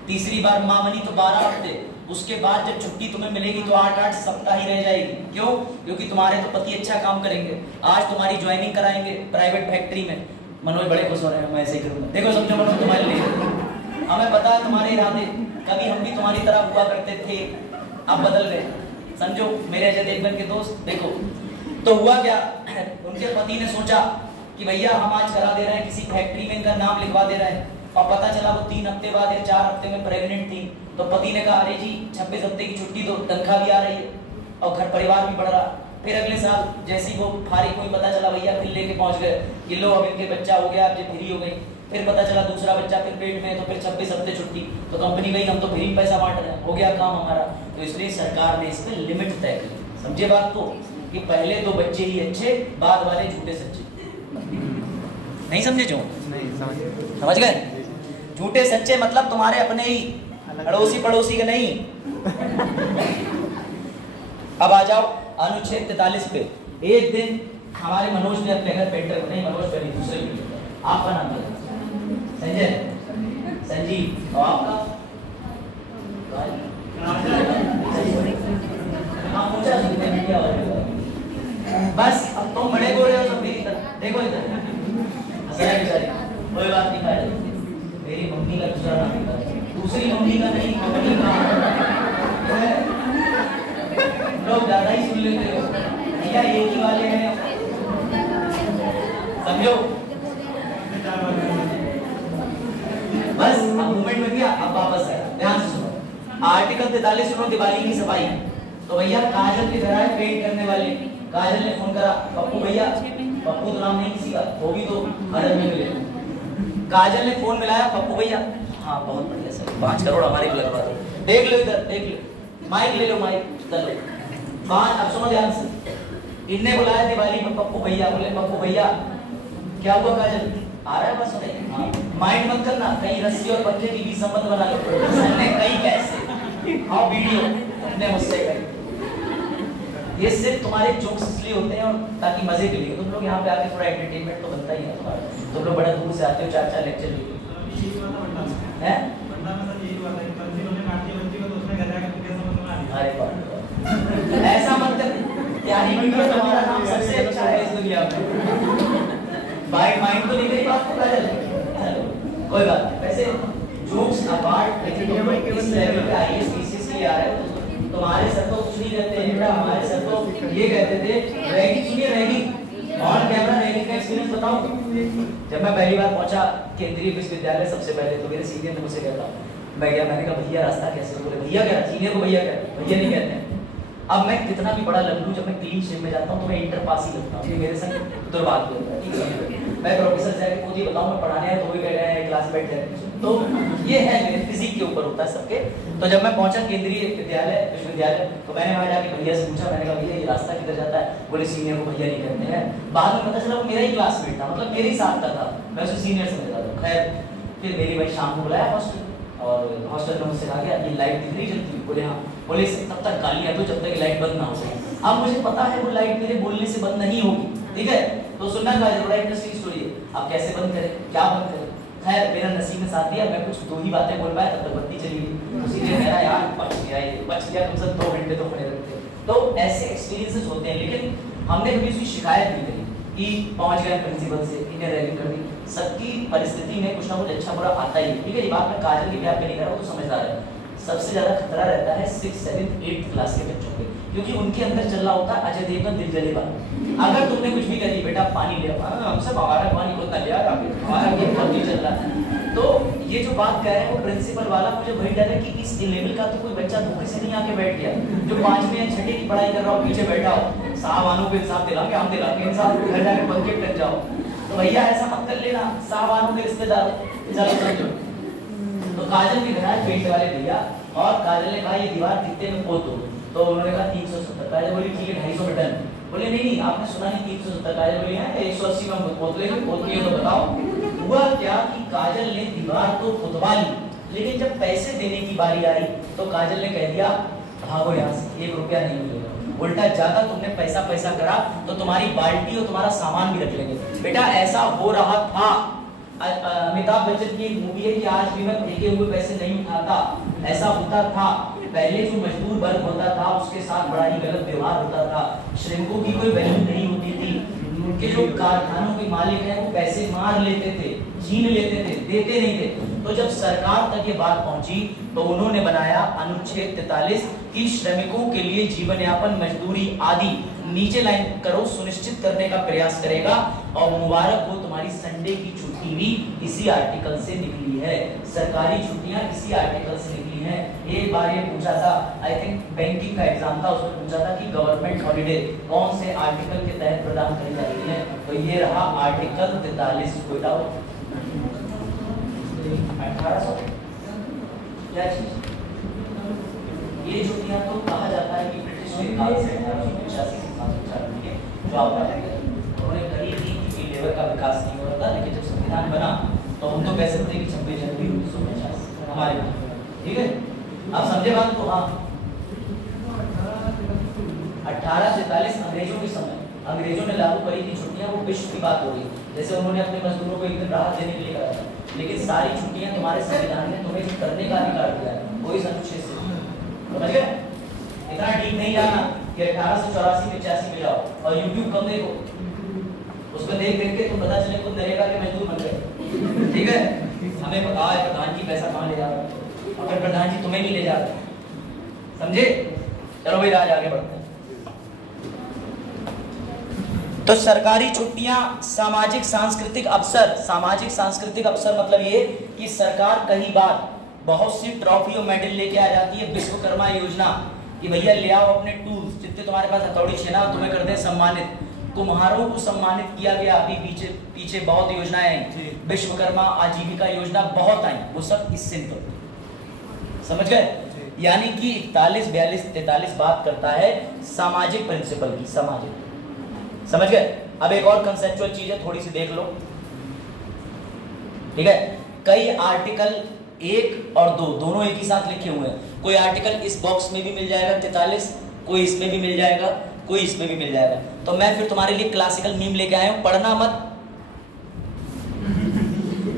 तीसरी बार मां बनी तो 12 हफ्ते, उसके बाद जब छुट्टी तुम्हें मिलेगी तो 8-8 सप्ताह ही रह जाएगी। क्यों? क्योंकि तुम्हारे तो पति अच्छा काम करेंगे, आज तुम्हारी ज्वाइनिंग कराएंगे प्राइवेट फैक्ट्री में। मनोज बड़े खुश हो रहे हैं, मैं ऐसे ही करूंगा। देखो समझो मनोज तुम्हारे लिए, हमें पता है तुम्हारे इरादे, कभी हम भी तुम्हारी तरह हुआ करते थे, अब बदल गए। समझो मेरे अजय देवगन के दोस्त, देखो तो हुआ क्या, उनके पति ने सोचा कि भैया हम आज करा दे रहे हैं किसी फैक्ट्री में इनका नाम लिखवा दे रहे हैं, और पता चला वो 3 हफ्ते बाद या 4 हफ्ते में प्रेग्नेंट थी। तो पति ने कहा अरे जी 26 हफ्ते की छुट्टी दो, तनख्वाह भी आ रही है और घर परिवार भी बढ़ रहा। फिर अगले साल जैसे ही वो फारिग हुई, पता चला भैया फिर लेके पहुंच गए कि लो अब इनके बच्चा हो गया, अब ये फ्री हो गई। फिर पता चला दूसरा बच्चा फिर पेट में, तो फिर 26 हफ्ते छुट्टी। तो कंपनी गई हम तो फ्री पैसा बांट रहे हैं, हो गया काम हमारा। तो इसलिए सरकार ने इस पर लिमिट तय की। समझे बात को, कि पहले 2 बच्चे ही अच्छे, बाद वाले झूठे सच्चे। नहीं समझे? जो नहीं समझ गए, झूठे सच्चे मतलब तुम्हारे अपने ही, अड़ोसी पड़ोसी के नहीं। अब आ जाओ अनुच्छेद 43 पे। एक दिन हमारे मनोज ने अपने घर पेंटर, नहीं मनोज पे नहीं, दूसरे पेंटर, आपका नाम क्या? संजय, संजीव, और आपका? बस अब तुम बड़े गोरे हो तो मेरी तरह देखो इधर, कोई बात नहीं खाए। मेरी मम्मी का दूसरा नाम, दूसरी मम्मी का नहीं, मम्मी का। लोग ज्यादा ही सुन लेते हो भैया, एक ही वाले हैं, समझो। बस अब मूवमेंट बन गया, अब वापस है, ध्यान से सुनो। आर्टिकल 43 सुनो, दिवाली की सफाई। तो भैया काजल के घर आए पेंट करने वाले, काजल ने फोन करा, पप्पू भैया, पप्पू तो नाम नहीं किसी का, वो भी तो अरब में मिले। काजल ने फोन मिलाया, पप्पू भैया, हाँ बहुत बढ़िया सर, 5 करोड़ हमारे को लगवा दो। देख लो इधर, देख लो, माइक ले लो, माइक चलो 5। अब सुनो ध्यान से, इनने बुलाया दिवाली में पप्पू भैया, बोले पप्पू भैया क्या हुआ काजल? आ रहा है बस नहीं, माइंड मत करना, कहीं रस्सी और पंजे की भी संबंध बना लो। कहीं कैसे? हाँ वीडियो अपने मुझसे करी, ये सिर्फ तुम्हारे जोक्स इसलिए होते हैं और ताकि मजे के लिए। तुम लोग यहाँ पे आके थोड़ा एंटरटेनमेंट तो बनता ही है तुम्हारा। तुम लोग बड़ा दूर से आते हो 4-4 लेक्चर लेके हैं। अरे बाप, ऐसा मत कर क्या नहीं, तुम्हारा नाम सबसे अच्छा है इस दुनिया में। बाय माइंड तो नहीं, मेरी बात को काजल, कोई बात नहीं। वैसे जोक्स अपार्ट, इस लेवल पे आईएएस पीसीएस के आ रहे हो तुम्हारे सर तो कुछ नहीं कहते हैं बेटा। हमारे सर तो ये कहते थे रैगिंग, सुनिए रैगिंग ऑन कैमरा, रैगिंग का एक्सपीरियंस बताओ। जब मैं पहली बार पहुंचा केंद्रीय विश्वविद्यालय, सबसे पहले तो मेरे सीनियर ने मुझसे कहता, मैं गया, मैंने कहा भैया रास्ता कैसे? बोले भैया क्या? सीनियर को भैया क्या? भैया नहीं कहते हैं। अब मैं कितना भी बड़ा लल्लू, जब मैं क्लीन शेव में जाता हूँ तो मैं इंटर पास ही लगता हूँ। मेरे संग दुर्भाग्य होता है। मैं प्रोफेसर से आके खुद ही बताऊँ, मैं पढ़ाने आया तो भी कह रहे हैं क्लास बैठ जाए। तो ये है मेरे फिजिक के ऊपर होता है सबके। तो जब मैं पहुंचा केंद्रीय विश्वविद्यालय तो मैंने वहां जाके भैया से पूछा, मैंने कहा भैया ये रास्ता किधर जाता है? बोले सीनियर को भैया नहीं कहते हैं। बाद में पता चला वो मेरा ही क्लासमेट था, मतलब मेरे ही साथ का था, मैं उसे सीनियर समझता था। खैर फिर मेरी भाई शाम को बुलाया हॉस्टल, और हॉस्टल में मुझसे कहा गया ये लाइट दिख रही जलती? बोले हाँ। बोले तब तक गालियां दो जब तक लाइट बंद ना हो जाए। अब मुझे पता है वो लाइट मेरे बोलने से बंद नहीं होगी, ठीक है? तो सुनना का बड़ा इंटरेस्टिंग स्टोरी है। अब कैसे बंद करें, क्या बंद करें? खैर मेरा नसीब में साथ दिया, मैं कुछ 2 ही बातें बोल पाया, तब तक बत्ती चली गई। उसी ने कहा यार बच गया, तुम सब 2 घंटे तो खड़े रहते। तो ऐसे एक्सपीरियंसेस होते हैं, लेकिन हमने कभी उसकी शिकायत नहीं करी कि पहुंच गए प्रिंसिपल से, इन्हें रैगिंग कर दी। सबकी परिस्थिति में कुछ ना कुछ अच्छा बुरा आता ही है, ठीक है? ये बात मैं काजल की व्याप पे नहीं कर रहा हूँ, तो समझदार है। सबसे ज्यादा खतरा रहता है 6th, 7th, 8th क्लास के बच्चों पे, क्योंकि उनके अंदर चल रहा होता है अजय देवगन दिल जले बात। अगर तुमने कुछ भी करी, बेटा पानी ले, हमसे हमारा पानी को लिया, हमारा ये बहुत ही चल रहा है। तो ये जो बात कह रहे हैं वो प्रिंसिपल वाला, मुझे वही डर है कि इस लेवल का तो कोई बच्चा धोखे से नहीं आके बैठ गया जो 5वीं या 6ठी की पढ़ाई कर रहा हो, पीछे बैठा हो, साहब आनू को इंसाफ दिलाके, हम दिलाके इंसाफ, घर जाके बंकेट लग जाओ। तो भैया ऐसा मत कर लेना, साहब आनू के रिश्तेदार चलो समझो। तो काजल के घर आए पेंट वाले भैया, और काजल ने कहा ये दीवार कितने में पोत दो? तो उन्होंने कहा 370। काजल बोली ठीक है 250 में डन। बोले नहीं आपने सुना नहीं 370। काजल बोली है 180 में हम पोत लेंगे, पोत लिए तो बताओ। हुआ क्या कि काजल ने दीवार तो पुतवा ली, लेकिन जब पैसे देने की बारी आई तो काजल ने कह दिया भागो यहाँ से, 1 रुपया नहीं मिलेगा। उल्टा ज्यादा तुमने पैसा करा तो तुम्हारी बाल्टी और तुम्हारा सामान भी रख लेंगे। बेटा ऐसा हो रहा था। अमिताभ बच्चन की एक मूवी है कि आज भी मैं फेंके हुए पैसे नहीं उठाता, ऐसा होता था। पहले जो मजदूर वर्ग होता था उसके साथ बड़ा ही गलत व्यवहार होता था, श्रमिकों की कोई वैल्यू नहीं होती थी। उनके जो कारखानों के मालिक हैं वो पैसे मार लेते थे, छीन लेते थे, देते नहीं थे। तो जब सरकार तक ये बात पहुंची तो उन्होंने बनाया अनुच्छेद 43 कि श्रमिकों के लिए जीवन यापन, मजदूरी आदि नीचे लाइन करो सुनिश्चित करने का प्रयास करेगा। और मुबारक हो तुम्हारी संडे की छुट्टी भी इसी आर्टिकल से निकली है, सरकारी छुट्टियां इसी आर्टिकल से निकली हैं। एक बार ये पूछा था, आई थिंक बैंकिंग का एग्जाम था, उसमें पूछा था कि गवर्नमेंट हॉलिडे कौन से आर्टिकल के तहत प्रदान करी जाती है? तो ये रहा आर्टिकल 43। कोई डाउट? 1800 क्या चीज? ये छुट्टियां तो कहा जाता है कि ब्रिटिश के काल से 1885 से 704 के जो आप उन्होंने कही थी कि लेबर का विकास नहीं हो रहा था, लेकिन जब संविधान बना तो हम तो कह सकते हैं कि 26 जनवरी 1950 हमारे यहाँ, ठीक है? आप समझे बात को? हाँ 1843 अंग्रेजों के समय अंग्रेजों ने लागू करी थी छुट्टियां, वो विश्व की बात हो गई। जैसे उन्होंने अपने मजदूरों को एक दिन राहत देने के लिए कहा था, लेकिन सारी छुट्टियां तुम्हारे संविधान ने तुम्हें करने का अधिकार दिया है, कोई अनुच्छेद से। समझ गए? इतना डीप नहीं जाना कि 1884 में 85 में जाओ और YouTube कम देखो, उसमें देख के तुम पता चले तुम नरेगा के मजदूर बन गए, ठीक है? हमें पता है प्रधान जी पैसा कहाँ ले जा रहा है, अगर प्रधान जी तुम्हें नहीं ले जाते, समझे? चलो भाई आज आगे बढ़ते हैं। तो सरकारी छुट्टियां, सामाजिक सांस्कृतिक अवसर। सामाजिक सांस्कृतिक अवसर मतलब ये कि सरकार कई बार बहुत सी ट्रॉफी और मेडल लेके आ जाती है। विश्वकर्मा योजना कि भैया ले आओ अपने टूल्स, जितने तुम्हारे पास हथौड़ी छेना तुम्हें कर दे सम्मानित। कुम्हारों को सम्मानित किया गया, अभी पीछे बहुत योजनाएं आई, विश्वकर्मा आजीविका योजना बहुत आई, वो सब इससे निकलती। समझ गए? यानी कि 41, 42, 43 बात करता है सामाजिक प्रिंसिपल की, सामाजिक। समझ गए? अब एक और कंसेप्चुअल चीज है, थोड़ी सी देख लो, ठीक है? कई आर्टिकल 1 और 2 दोनों एक ही साथ लिखे हुए हैं। कोई आर्टिकल इस बॉक्स में भी मिल जाएगा 43, कोई इसमें भी मिल जाएगा, कोई इसमें भी मिल जाएगा। तो मैं फिर तुम्हारे लिए क्लासिकल मीम लेके आया हूँ, पढ़ना मत,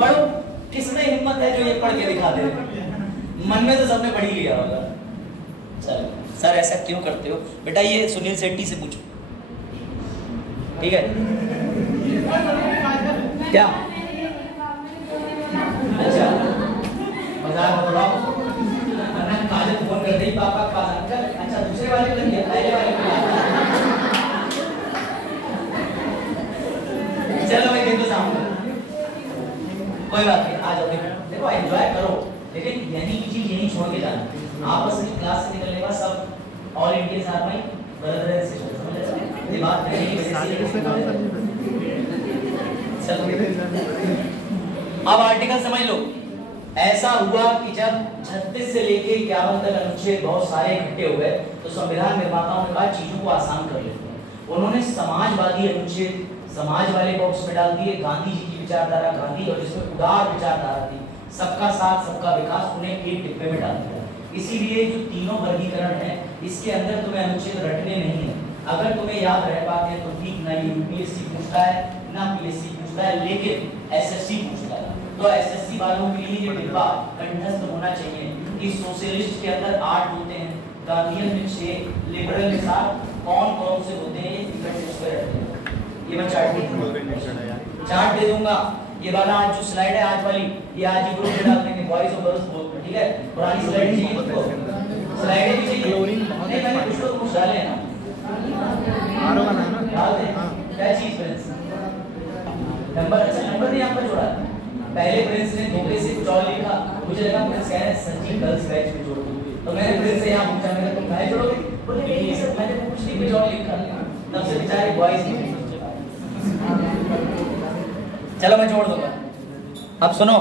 पढ़ो। किसमें हिम्मत है जो ये पढ़ के दिखा दे? मन में तो सबने पढ़ ही लिया होगा। चलो सर ऐसा क्यों करते हो बेटा, ये सुनील शेट्टी से पूछो, ठीक है? क्या अच्छा मजाक मत उड़ाओ, वरना काजल फोन कर रही पापा का अंकल। अच्छा दूसरे वाले को नहीं, पहले वाले को। चलो मैं देखो सामने, कोई बात नहीं, आ जाओ। देखो एंजॉय करो, लेकिन यही की चीज यही छोड़ के जाना। आपस में क्लास से निकलने के बाद सब ऑल इंडिया साथ में ब्रदर से समझ रहे, ये बात नहीं है। अब आर्टिकल समझ लो। ऐसा हुआ कि जब 36 से लेके 51 तक अनुच्छेद बहुत सारे इकट्ठे हुए, तो संविधान निर्माताओं ने कहा चीजों को आसान कर लेते हैं। उन्होंने समाजवादी अनुच्छेद समाज वाले बॉक्स में डाल दिए, गांधी जी की विचारधारा गांधी और जिसमें उदार विचारधारा थी, सबका साथ सबका विकास, उन्हें एक डिब्बे में डाल दिया। इसीलिए जो तीनों वर्गीकरण है इसके अंदर तुम्हें अनुच्छेद रटने नहीं है। अगर तुम्हें याद रह पाते हैं तो ठीक, ना ये यूपीएससी पूछता है ना पीएससी पूछता है, लेकिन एसएससी पूछता है। तो एसएससी वालों के लिए ये डिब्बा कंठस्थ होना चाहिए कि सोशलिस्ट के अंदर 8 होते हैं, गांधीयन में 6, लिबरल में 7, कौन कौन से होते हैं ये मैं चार्ट दे दूंगा। ये वाला आज जो स्लाइड है आज वाली, ये आज ही ग्रुप में डाल देंगे, बॉयज और गर्ल्स बोथ में, ठीक है? पुरानी स्लाइड चाहिए तुमको, स्लाइडें भी चाहिए नहीं, मैंने कुछ तो कुछ डाले हैं ना, डाल दे। क्या चीज फ्रेंड्स? नंबर, अच्छा नंबर नहीं आपका जोड़ा। पहले प्रिंस ने धोखे से कुछ और लिखा, मुझे लगा प्रिंस कह रहे हैं सच्ची गर्ल्स बैच में जोड़ दूं, तो मैंने प्रिंस से यहाँ पूछा, मैंने तुम भाई जोड़ोगे? बोले नहीं सर मैंने कुछ नहीं, कुछ और लिखा, तब से बेचारे बॉयज नहीं। चलो मैं जोड़ दूंगा। अब सुनो,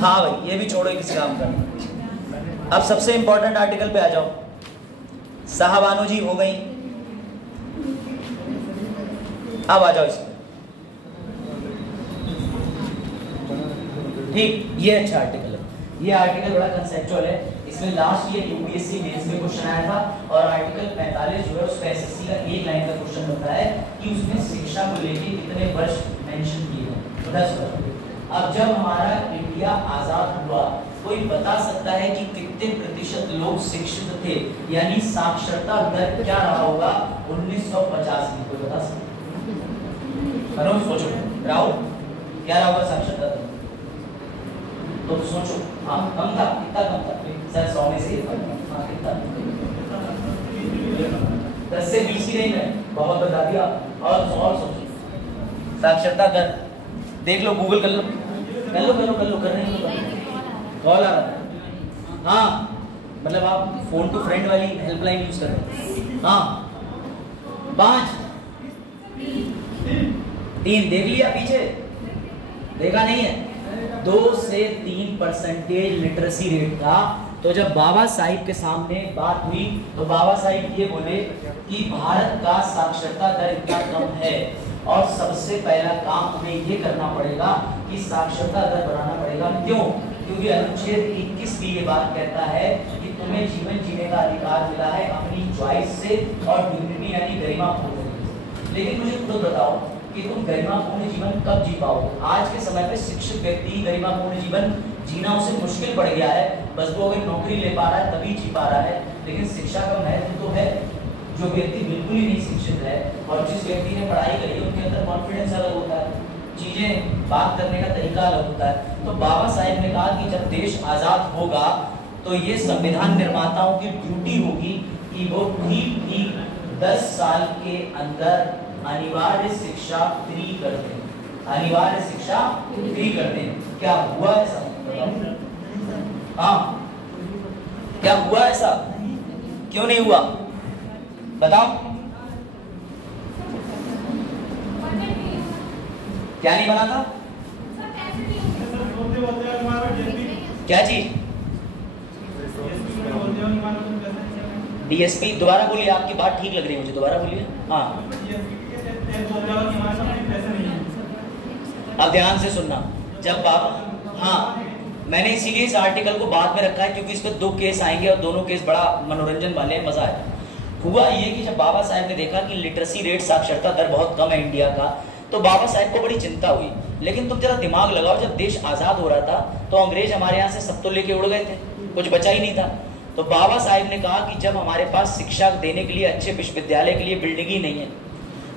हाँ भाई ये भी छोड़ो, किसी काम का। अब सबसे इंपॉर्टेंट आर्टिकल पे आ जाओ। साहबानो जी हो गई, अब आ जाओ इसमें। ठीक, ये अच्छा आर्टिकल है, ये आर्टिकल बड़ा कंसेप्चुअल है। इसमें लास्ट ईयर यूपीएससी मेंस में क्वेश्चन आया था, और आर्टिकल 45 जो है उस पे एसएससी का एक लाइन का क्वेश्चन बनता है कि उसमें शिक्षा को लेके कितने वर्ष मेंशन किए हैं, 10 वर्ष। अब जब हमारा इंडिया आजाद हुआ, कोई बता सकता है कि कितने प्रतिशत लोग शिक्षित थे, यानी साक्षरता दर क्या रहा होगा 1950 में? कोई बता सकता? सोचो राहुल, क्या रहा होगा साक्षरता दर? तो सोचो। हाँ कम था, कितना कम था सर? 100 में से हाँ कितना? 10 से 20 ही नहीं है, बहुत बता दिया। और सोचो साक्षरता दर देख लो, गूगल कर लो, कर रहे हैं, कॉल आ रहा है। हाँ मतलब आप फोन टू फ्रेंड वाली हेल्पलाइन यूज कर रहे हैं। हाँ 5 3 देख लिया, पीछे देखा नहीं है? 2 से 3% लिटरेसी रेट था। तो जब बाबा साहिब के सामने बात हुई तो बाबा साहिब ये बोले कि भारत का साक्षरता दर इतना कम है और सबसे पहला काम हमें ये करना पड़ेगा कि साक्षरता दर बढ़ाना पड़ेगा। क्यों? क्योंकि अनुच्छेद 21 भी ये बात कहता है कि तुम्हें जीवन जीने का अधिकार मिला है अपनी चॉइस से और डिग्निटी यानी गरिमापूर्ण तरीके से। लेकिन मुझे खुद बताओ कि तुम गरिमापूर्ण जीवन कब जी पाओगे? आज के समय पे शिक्षित व्यक्ति गरिमापूर्ण जीवन जीना उसे मुश्किल पड़ गया है। बस वो अगर नौकरी ले पा रहा है तभी जी पा रहा है, लेकिन शिक्षा का महत्व तो है। जो व्यक्ति बिल्कुल ही नहीं शिक्षित है और जिस व्यक्ति ने पढ़ाई करी है उनके अंदर कॉन्फिडेंस अलग होता है, चीजें बात करने का तरीका अलग होता है। तो बाबा साहेब ने कहा कि जब देश आजाद होगा तो ये संविधान निर्माताओं की ड्यूटी होगी कि वो ठीक 10 साल के अंदर अनिवार्य शिक्षा फ्री कर दें, अनिवार्य शिक्षा फ्री कर दें। क्या हुआ ऐसा? हाँ क्या हुआ ऐसा? क्यों नहीं हुआ बताओ? क्या नहीं बना था? क्या चीज? डीएसपी दोबारा बोलिए, आपकी बात ठीक लग रही है मुझे, दोबारा बोलिए। हाँ अब ध्यान से सुनना। जब बाबा, हाँ मैंने इसीलिए इस आर्टिकल को बाद में रखा है क्योंकि इस पर 2 केस आएंगे और दोनों केस बड़ा मनोरंजन वाले हैं, मजा आएगा। हुआ ये कि जब बाबा साहब ने देखा कि लिटरेसी रेट, साक्षरता दर बहुत कम है इंडिया का, तो बाबा साहब को बड़ी चिंता हुई। लेकिन तुम जरा दिमाग लगाओ, जब देश आजाद हो रहा था तो अंग्रेज हमारे यहाँ से सब तो लेके उड़ गए थे, कुछ बचा ही नहीं था। तो बाबा साहब ने कहा कि जब हमारे पास शिक्षा देने के लिए अच्छे विश्वविद्यालय के लिए बिल्डिंग ही नहीं है,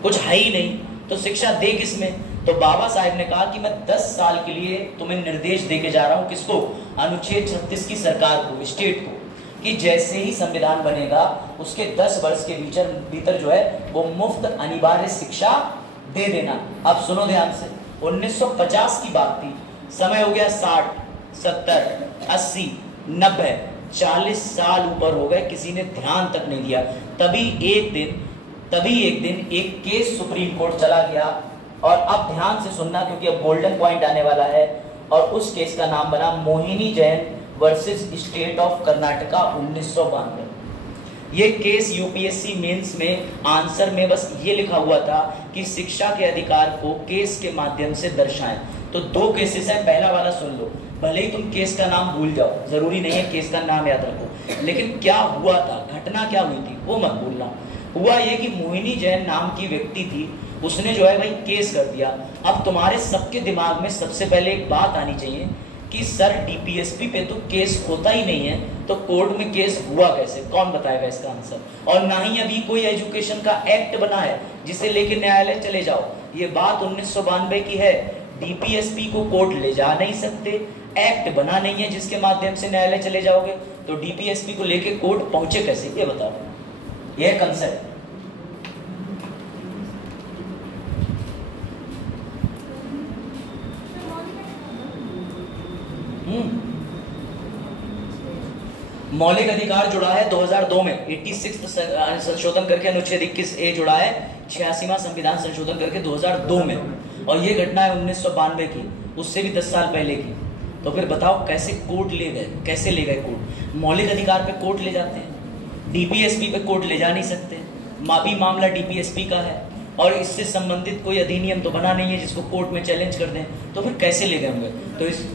कुछ है ही नहीं, तो शिक्षा दे किसमें? तो बाबा साहब ने कहा कि मैं 10 साल के लिए तुम्हें निर्देश देके जा रहा हूं। किसको? अनुच्छेद 36 की सरकार को, स्टेट को, कि जैसे ही संविधान बनेगा उसके 10 वर्ष के भीतर जो है वो मुफ्त अनिवार्य शिक्षा दे देना। अब सुनो ध्यान से, 1950 की बात थी, समय हो गया 60, 70, 80, 90, 40 साल ऊपर हो गए, किसी ने ध्यान तक नहीं दिया। तभी एक दिन एक केस सुप्रीम कोर्ट चला गया, और अब ध्यान से सुनना क्योंकि अब गोल्डन पॉइंट आने वाला है, और उस केस का नाम बना Mohini Jain versus state of Karnataka 1992। ये केस यूपीएससी मेंस में आंसर में बस ये लिखा हुआ था कि शिक्षा के अधिकार को केस के माध्यम से दर्शाएं। तो 2 केसेस है, पहला वाला सुन लो, भले ही तुम केस का नाम भूल जाओ, जरूरी नहीं है केस का नाम याद रखो, लेकिन क्या हुआ था, घटना क्या हुई थी वो मत भूलना। हुआ ये कि मोहिनी जैन नाम की व्यक्ति थी, उसने जो है भाई केस कर दिया। अब तुम्हारे सबके दिमाग में सबसे पहले एक बात आनी चाहिए कि सर डीपीएसपी पे तो केस होता ही नहीं है, तो कोर्ट में केस हुआ कैसे? कौन बताएगा इसका आंसर? और ना ही अभी कोई एजुकेशन का एक्ट बना है जिसे लेके न्यायालय चले जाओ। ये बात 1992 की है, डीपीएसपी को कोर्ट ले जा नहीं सकते, एक्ट बना नहीं है जिसके माध्यम से न्यायालय चले जाओगे, तो डीपीएसपी को लेके कोर्ट पहुंचे कैसे, ये बताओ। यह कंसेप्ट मौलिक अधिकार जुड़ा है 2002 में, 86 संशोधन करके अनुच्छेद 21A जुड़ा है 86वां संविधान संशोधन करके 2002 में, और ये घटना है 1992 की, उससे भी 10 साल पहले की। तो फिर बताओ कैसे कोर्ट ले गए, कैसे ले गए कोर्ट? मौलिक अधिकार पे कोर्ट ले जाते हैं, डीपीएसपी पे कोर्ट ले जा नहीं सकते। माफी मामला डीपीएसपी का है और इससे संबंधित कोई अधिनियम तो बना नहीं है जिसको कोर्ट में चैलेंज कर दें, तो फिर कैसे ले गए होंगे? तो इस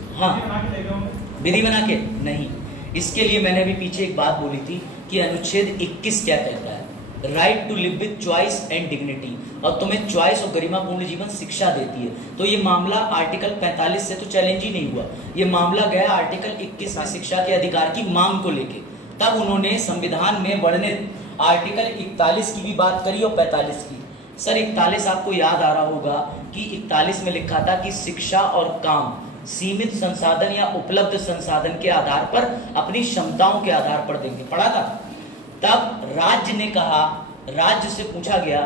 विधि बना के नहीं, इसके लिए मैंने अभी पीछे एक बात बोली थी कि अनुच्छेद 21 क्या कहता है, right to live with choice and dignity, और तुम्हें चॉइस और गरिमापूर्ण जीवन शिक्षा देती है। तो ये मामला आर्टिकल 45 से तो चैलेंज ही नहीं हुआ, ये मामला गया आर्टिकल 21 में शिक्षा के अधिकार की मांग को लेके। तब उन्होंने संविधान में वर्णित आर्टिकल 41 की भी बात करी और 45 की। सर 41 आपको याद आ रहा होगा कि 41 में लिखा था कि शिक्षा और काम सीमित संसाधन या उपलब्ध संसाधन के आधार पर अपनी क्षमताओं के आधार पर देंगे, पढ़ा था। तब राज्य ने कहा, राज्य से पूछा गया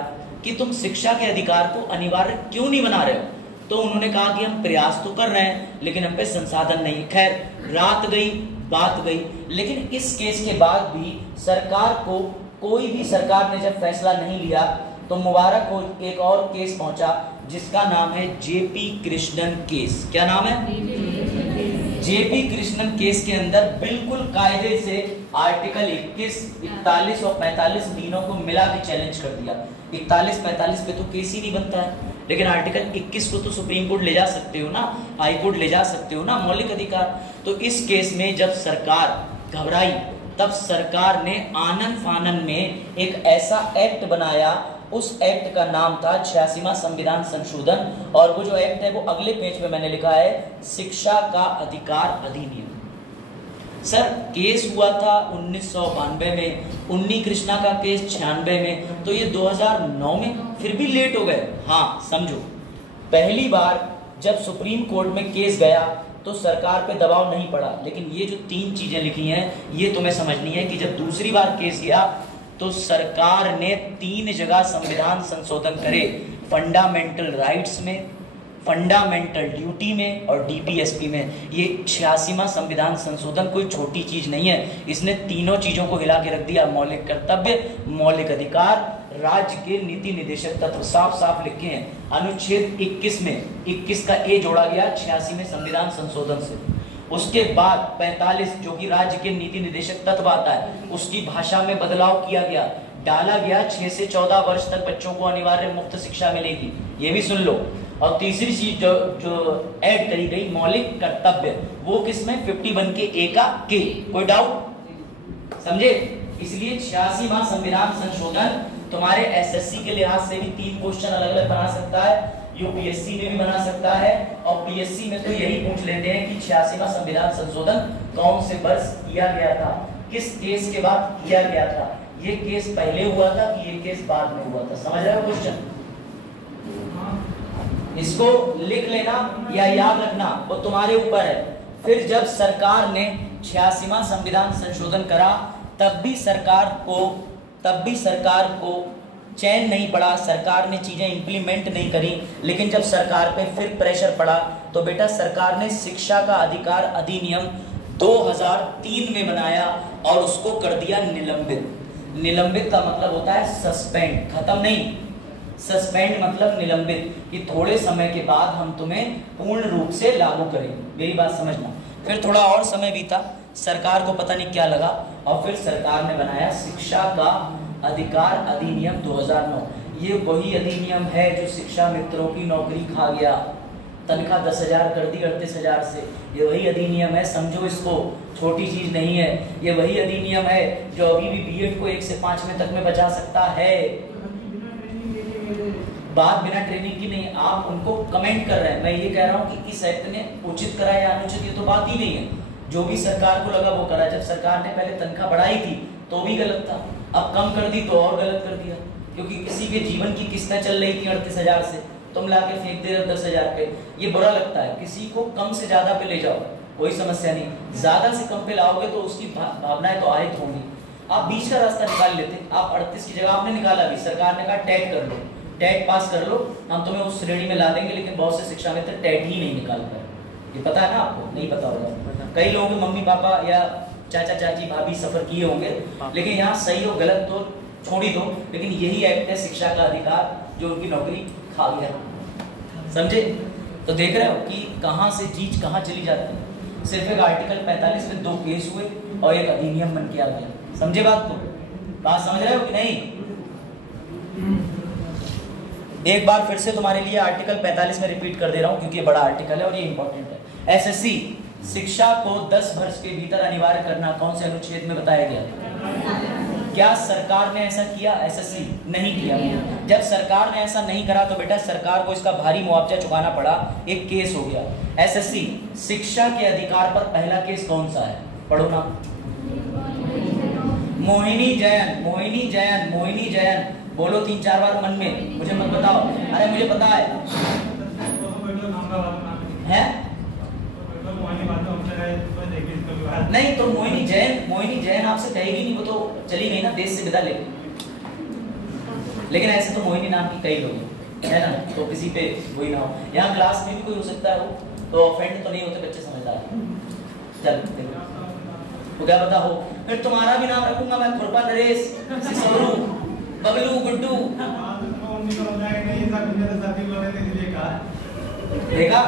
कि तुम शिक्षा के अधिकार को अनिवार्य क्यों नहीं बना रहे हो? तो उन्होंने कहा कि हम प्रयास तो कर रहे हैं लेकिन हम पे संसाधन नहीं। खैर रात गई बात गई, लेकिन इस केस के बाद भी सरकार को, कोई भी सरकार ने जब फैसला नहीं लिया तो मुबारक हो, एक और केस पहुंचा जिसका नाम है जेपी कृष्णन केस। क्या नाम है? जेपी कृष्णन केस के अंदर बिल्कुल कायदे से आर्टिकल 21, 41 और 45 तीनों को मिला के चैलेंज कर दिया। 41, 45 पे तो केस ही नहीं बनता है, लेकिन आर्टिकल 21 को तो सुप्रीम कोर्ट ले जा सकते हो ना, हाई कोर्ट ले जा सकते हो ना, मौलिक अधिकार। तो इस केस में जब सरकार घबराई तब सरकार ने आनन फानन में एक ऐसा एक्ट बनाया, उस एक्ट का नाम था 86वां संविधान संशोधन, और वो जो एक्ट है वो अगले पेज पे मैंने लिखा है शिक्षा का अधिकार अधिनियम। सर केस हुआ था 1992 में, उन्नी कृष्णा का केस 96 में, तो ये 2009 में, फिर भी लेट हो गए। हाँ समझो, पहली बार जब सुप्रीम कोर्ट में केस गया तो सरकार पे दबाव नहीं पड़ा, लेकिन ये जो 3 चीजें लिखी हैं ये तुम्हें समझनी है कि जब दूसरी बार केस गया तो सरकार ने 3 जगह संविधान संशोधन करे, फंडामेंटल राइट्स में, फंडामेंटल ड्यूटी में और डीपीएसपी में। ये 86वां संविधान संशोधन कोई छोटी चीज नहीं है, इसने तीनों चीजों को हिला के रख दिया। मौलिक कर्तव्य, मौलिक अधिकार, राज्य के नीति निदेशक तत्व साफ साफ लिखे हैं। अनुच्छेद 21 में 21 का ए जोड़ा गया 86वें संविधान संशोधन से। उसके बाद 45 जो कि राज्य के नीति निदेशक तत्व आता है, उसकी भाषा में बदलाव किया गया, डाला गया 6 से 14 वर्ष तक बच्चों को अनिवार्य मुफ्त शिक्षा मिलेगी। ये भी सुन लो। और तीसरी चीज जो ऐड करी गई मौलिक कर्तव्य, वो किसमें 51 के ए का के, कोई डाउट? समझे? इसलिए 86वां संविधान संशोधन तुम्हारे एसएससी के लिहाज से भी 3 क्वेश्चन अलग अलग बना सकता है, यूपीएससी में भी बना सकता है, और पीएससी में तो यही पूछ लेते हैं कि 86वां संविधान संशोधन कौन से वर्ष किया गया था, किस केस के बाद किया गया था, ये केस पहले हुआ था कि ये केस बाद में हुआ था। समझ रहे हो क्वेश्चन? इसको लिख लेना या याद रखना वो तुम्हारे ऊपर है। फिर जब सरकार ने 86वां संविधान संशोधन करा तब भी सरकार को चैन नहीं पड़ा, सरकार ने चीजें इंप्लीमेंट नहीं करी। लेकिन जब सरकार पे फिर प्रेशर पड़ा तो बेटा सरकार ने शिक्षा का अधिकार अधिनियम 2003 में बनाया और उसको कर दिया निलंबित। निलंबित का मतलब होता है सस्पेंड, खत्म नहीं, सस्पेंड मतलब निलंबित, कि थोड़े समय के बाद हम तुम्हें पूर्ण रूप से लागू करें। मेरी बात समझना। फिर थोड़ा और समय बीता, सरकार को पता नहीं क्या लगा और फिर सरकार ने बनाया शिक्षा का अधिकार अधिनियम 2009। ये वही अधिनियम है जो शिक्षा मित्रों की नौकरी खा गया, तनख्वाह 10,000 कर दी 38,000 से। ये वही अधिनियम है, समझो इसको, छोटी चीज नहीं है। ये वही अधिनियम है जो अभी भी बीएड को 1 से 5वें तक में बचा सकता है। बात बिना ट्रेनिंग की नहीं, आप उनको कमेंट कर रहे हैं। मैं ये कह रहा हूँ कि इस एक्ट ने उचित करा या अनुचित, ये तो बात ही नहीं है। जो भी सरकार को लगा वो करा। जब सरकार ने पहले तनख्वाह बढ़ाई थी तो भी गलत था, अब कम कर दी तो और गलत कर दिया, क्योंकि किसी के जीवन की किस्तें चल रही थी 38,000 से, तुम लाके फेंक दे रहे 10,000 पे। ये बुरा लगता है। किसी को कम से ज्यादा पे ले जाओ, कोई समस्या नहीं, ज्यादा से कम पे लाओगे तो उसकी भावनाएं तो आहित होंगी। आप बीच का रास्ता निकाल लेते। आप 38 की जगह आपने निकाला भी, सरकार ने कहा टेट कर लो, टेट पास कर लो, हम तुम्हें उस श्रेणी में ला देंगे। लेकिन बहुत से शिक्षा मित्र टेट ही नहीं निकाल पाए। ये पता है ना आपको? नहीं पता होगा। कई लोगों के मम्मी पापा या चाचा चाची भाभी सफर किए होंगे, लेकिन यहाँ सही हो गलत तो छोड़ ही दो, लेकिन यही एक्ट है शिक्षा का अधिकार जो उनकी नौकरी खा गया। समझे? तो देख रहे हो कि कहाँ से चीज कहाँ चली जाती है। सिर्फ एक आर्टिकल 45 में 2 केस हुए और एक अधिनियम बन के आ गया। समझे बात को? बात समझ रहे हो कि नहीं? एक बार फिर से तुम्हारे लिए आर्टिकल 45 में रिपीट कर दे रहा हूं क्योंकि ये बड़ा आर्टिकल है और ये इंपॉर्टेंट है। एसएससी शिक्षा को 10 वर्ष के भीतर अनिवार्य करना कौन से अनुच्छेद में बताया गया? क्या सरकार ने ऐसा किया? एसएससी नहीं किया। जब सरकार ने ऐसा नहीं करा तो बेटा सरकार को इसका भारी मुआवजा चुकाना पड़ा, एक केस हो गया। एसएससी शिक्षा के अधिकार पर पहला केस कौन सा है? पढ़ो ना। मोहिनी जैन, मोहिनी जैन, मोहिनी जैन, बोलो 3-4 बार मन में, मुझे मत बताओ। अरे मुझे पता है, हैं? नहीं तो मोहिनी जैन आपसे कहेगी नहीं, वो तो चली गई ना देश से विदा लेके। लेकिन ऐसे तो मोहिनी नाम की कई लोग है ना, तो किसी पे वही ना हो। यहाँ क्लास में भी कोई हो सकता है हो, तो ऑफेंड तो नहीं होते बच्चे, समझदार। चल देखो तो क्या पता हो। फिर तुम्हारा भी नाम रखूंगा मैं, खुरपा नरेश, सिसोरू, बबलू, गुड्डू। देखा?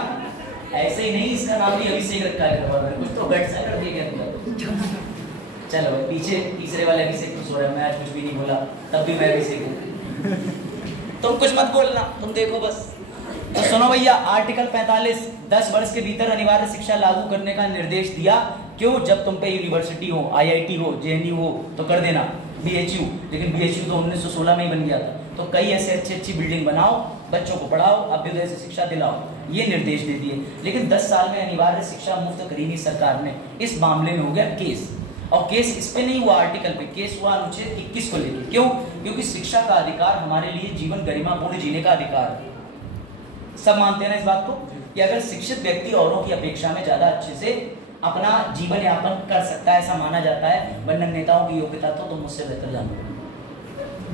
ऐसे ही नहीं, इसका नाम भी अभिषेक रखा है, कुछ तो गट सा कर दिया गया। चलो पीछे तीसरे वाले अभिषेक खुश हो रहे हैं, मैं आज कुछ भी नहीं बोला, तब भी मैं अभिषेक हूँ। तुम कुछ मत बोलना, तुम देखो बस। तो सुनो भैया, आर्टिकल 45 10 वर्ष के भीतर अनिवार्य शिक्षा लागू करने का निर्देश दिया। क्यों? जब तुम पे यूनिवर्सिटी हो, आईआईटी हो, जेएनयू हो तो कर देना, बीएचयू। लेकिन बीएचयू तो 1916 में ही बन गया था। तो कई ऐसे अच्छी बिल्डिंग बनाओ, बच्चों को पढ़ाओ, अभ्युदय से शिक्षा दिलाओ, ये निर्देश दे दिए। लेकिन 10 साल में अनिवार्य शिक्षा मुफ्त करी नहीं सरकार ने। इस मामले में हो गया केस, और केस इस पे नहीं हुआ आर्टिकल पे, केस हुआ अनुच्छेद 21 को लेकर। क्यों? क्योंकि शिक्षा का अधिकार हमारे लिए जीवन गरिमापूर्ण जीने का अधिकार है। सब मानते हैं ना इस बात को, कि अगर शिक्षित व्यक्ति औरों की अपेक्षा में ज्यादा अच्छे से अपना जीवन यापन कर सकता है, ऐसा माना जाता है। वरना नेताओं की योग्यता तो तुम मुझसे बेहतर जानते।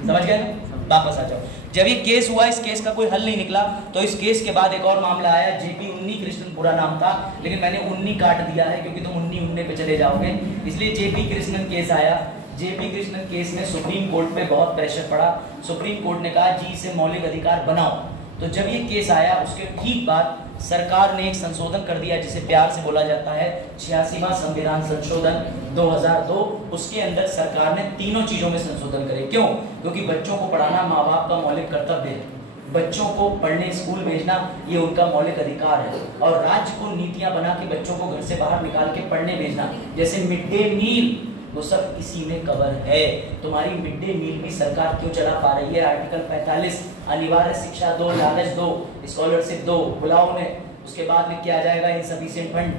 समझ गए? वापस आ जाओ। जब ये केस हुआ, इस केस का कोई हल नहीं निकला, तो इस केस के बाद एक और मामला आया। जेपी उन्नी कृष्णन पूरा नाम था, लेकिन मैंने उन्नी काट दिया है क्योंकि तुम उन्नी पे चले जाओगे, इसलिए जेपी कृष्णन केस आया। जेपी कृष्णन केस में सुप्रीम कोर्ट पे बहुत प्रेशर पड़ा। सुप्रीम कोर्ट ने कहा जी इसे मौलिक अधिकार बनाओ। तो जब ये केस आया उसके ठीक बाद सरकार ने एक संशोधन कर दिया जिसे प्यार से बोला जाता है 86वां संविधान संशोधन 2002। उसके अंदर सरकार ने तीनों चीजों में संशोधन करे। क्यों? क्योंकि बच्चों को पढ़ाना माँ बाप का मौलिक कर्तव्य है। बच्चों को पढ़ने स्कूल भेजना ये उनका मौलिक अधिकार है। और राज्य को नीतियां बना के बच्चों को घर से बाहर निकाल के पढ़ने भेजना, जैसे मिड डे मील, वो सब इसी में कवर है। तुम्हारी मिड डे मील भी सरकार क्यों चला पा रही है? आर्टिकल 45, अनिवार्य शिक्षा दो, लालच दो, स्कॉलरशिप दो, बुलाओ ने, उसके बाद में क्या जाएगा? Insufficient fund.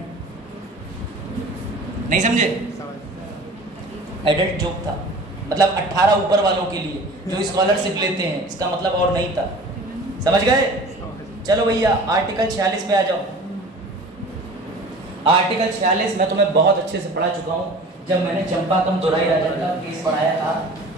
नहीं समझे? एडल्ट जोक था, मतलब 18 ऊपर वालों के लिए जो स्कॉलरशिप लेते हैं, इसका मतलब और नहीं था। समझ गए? चलो भैया आर्टिकल 46 पे आ जाओ। आर्टिकल 46 मैं तुम्हें बहुत अच्छे से पढ़ा चुका हूँ जब मैंने चंपाकम दोराई राजन का केस पढ़ाया था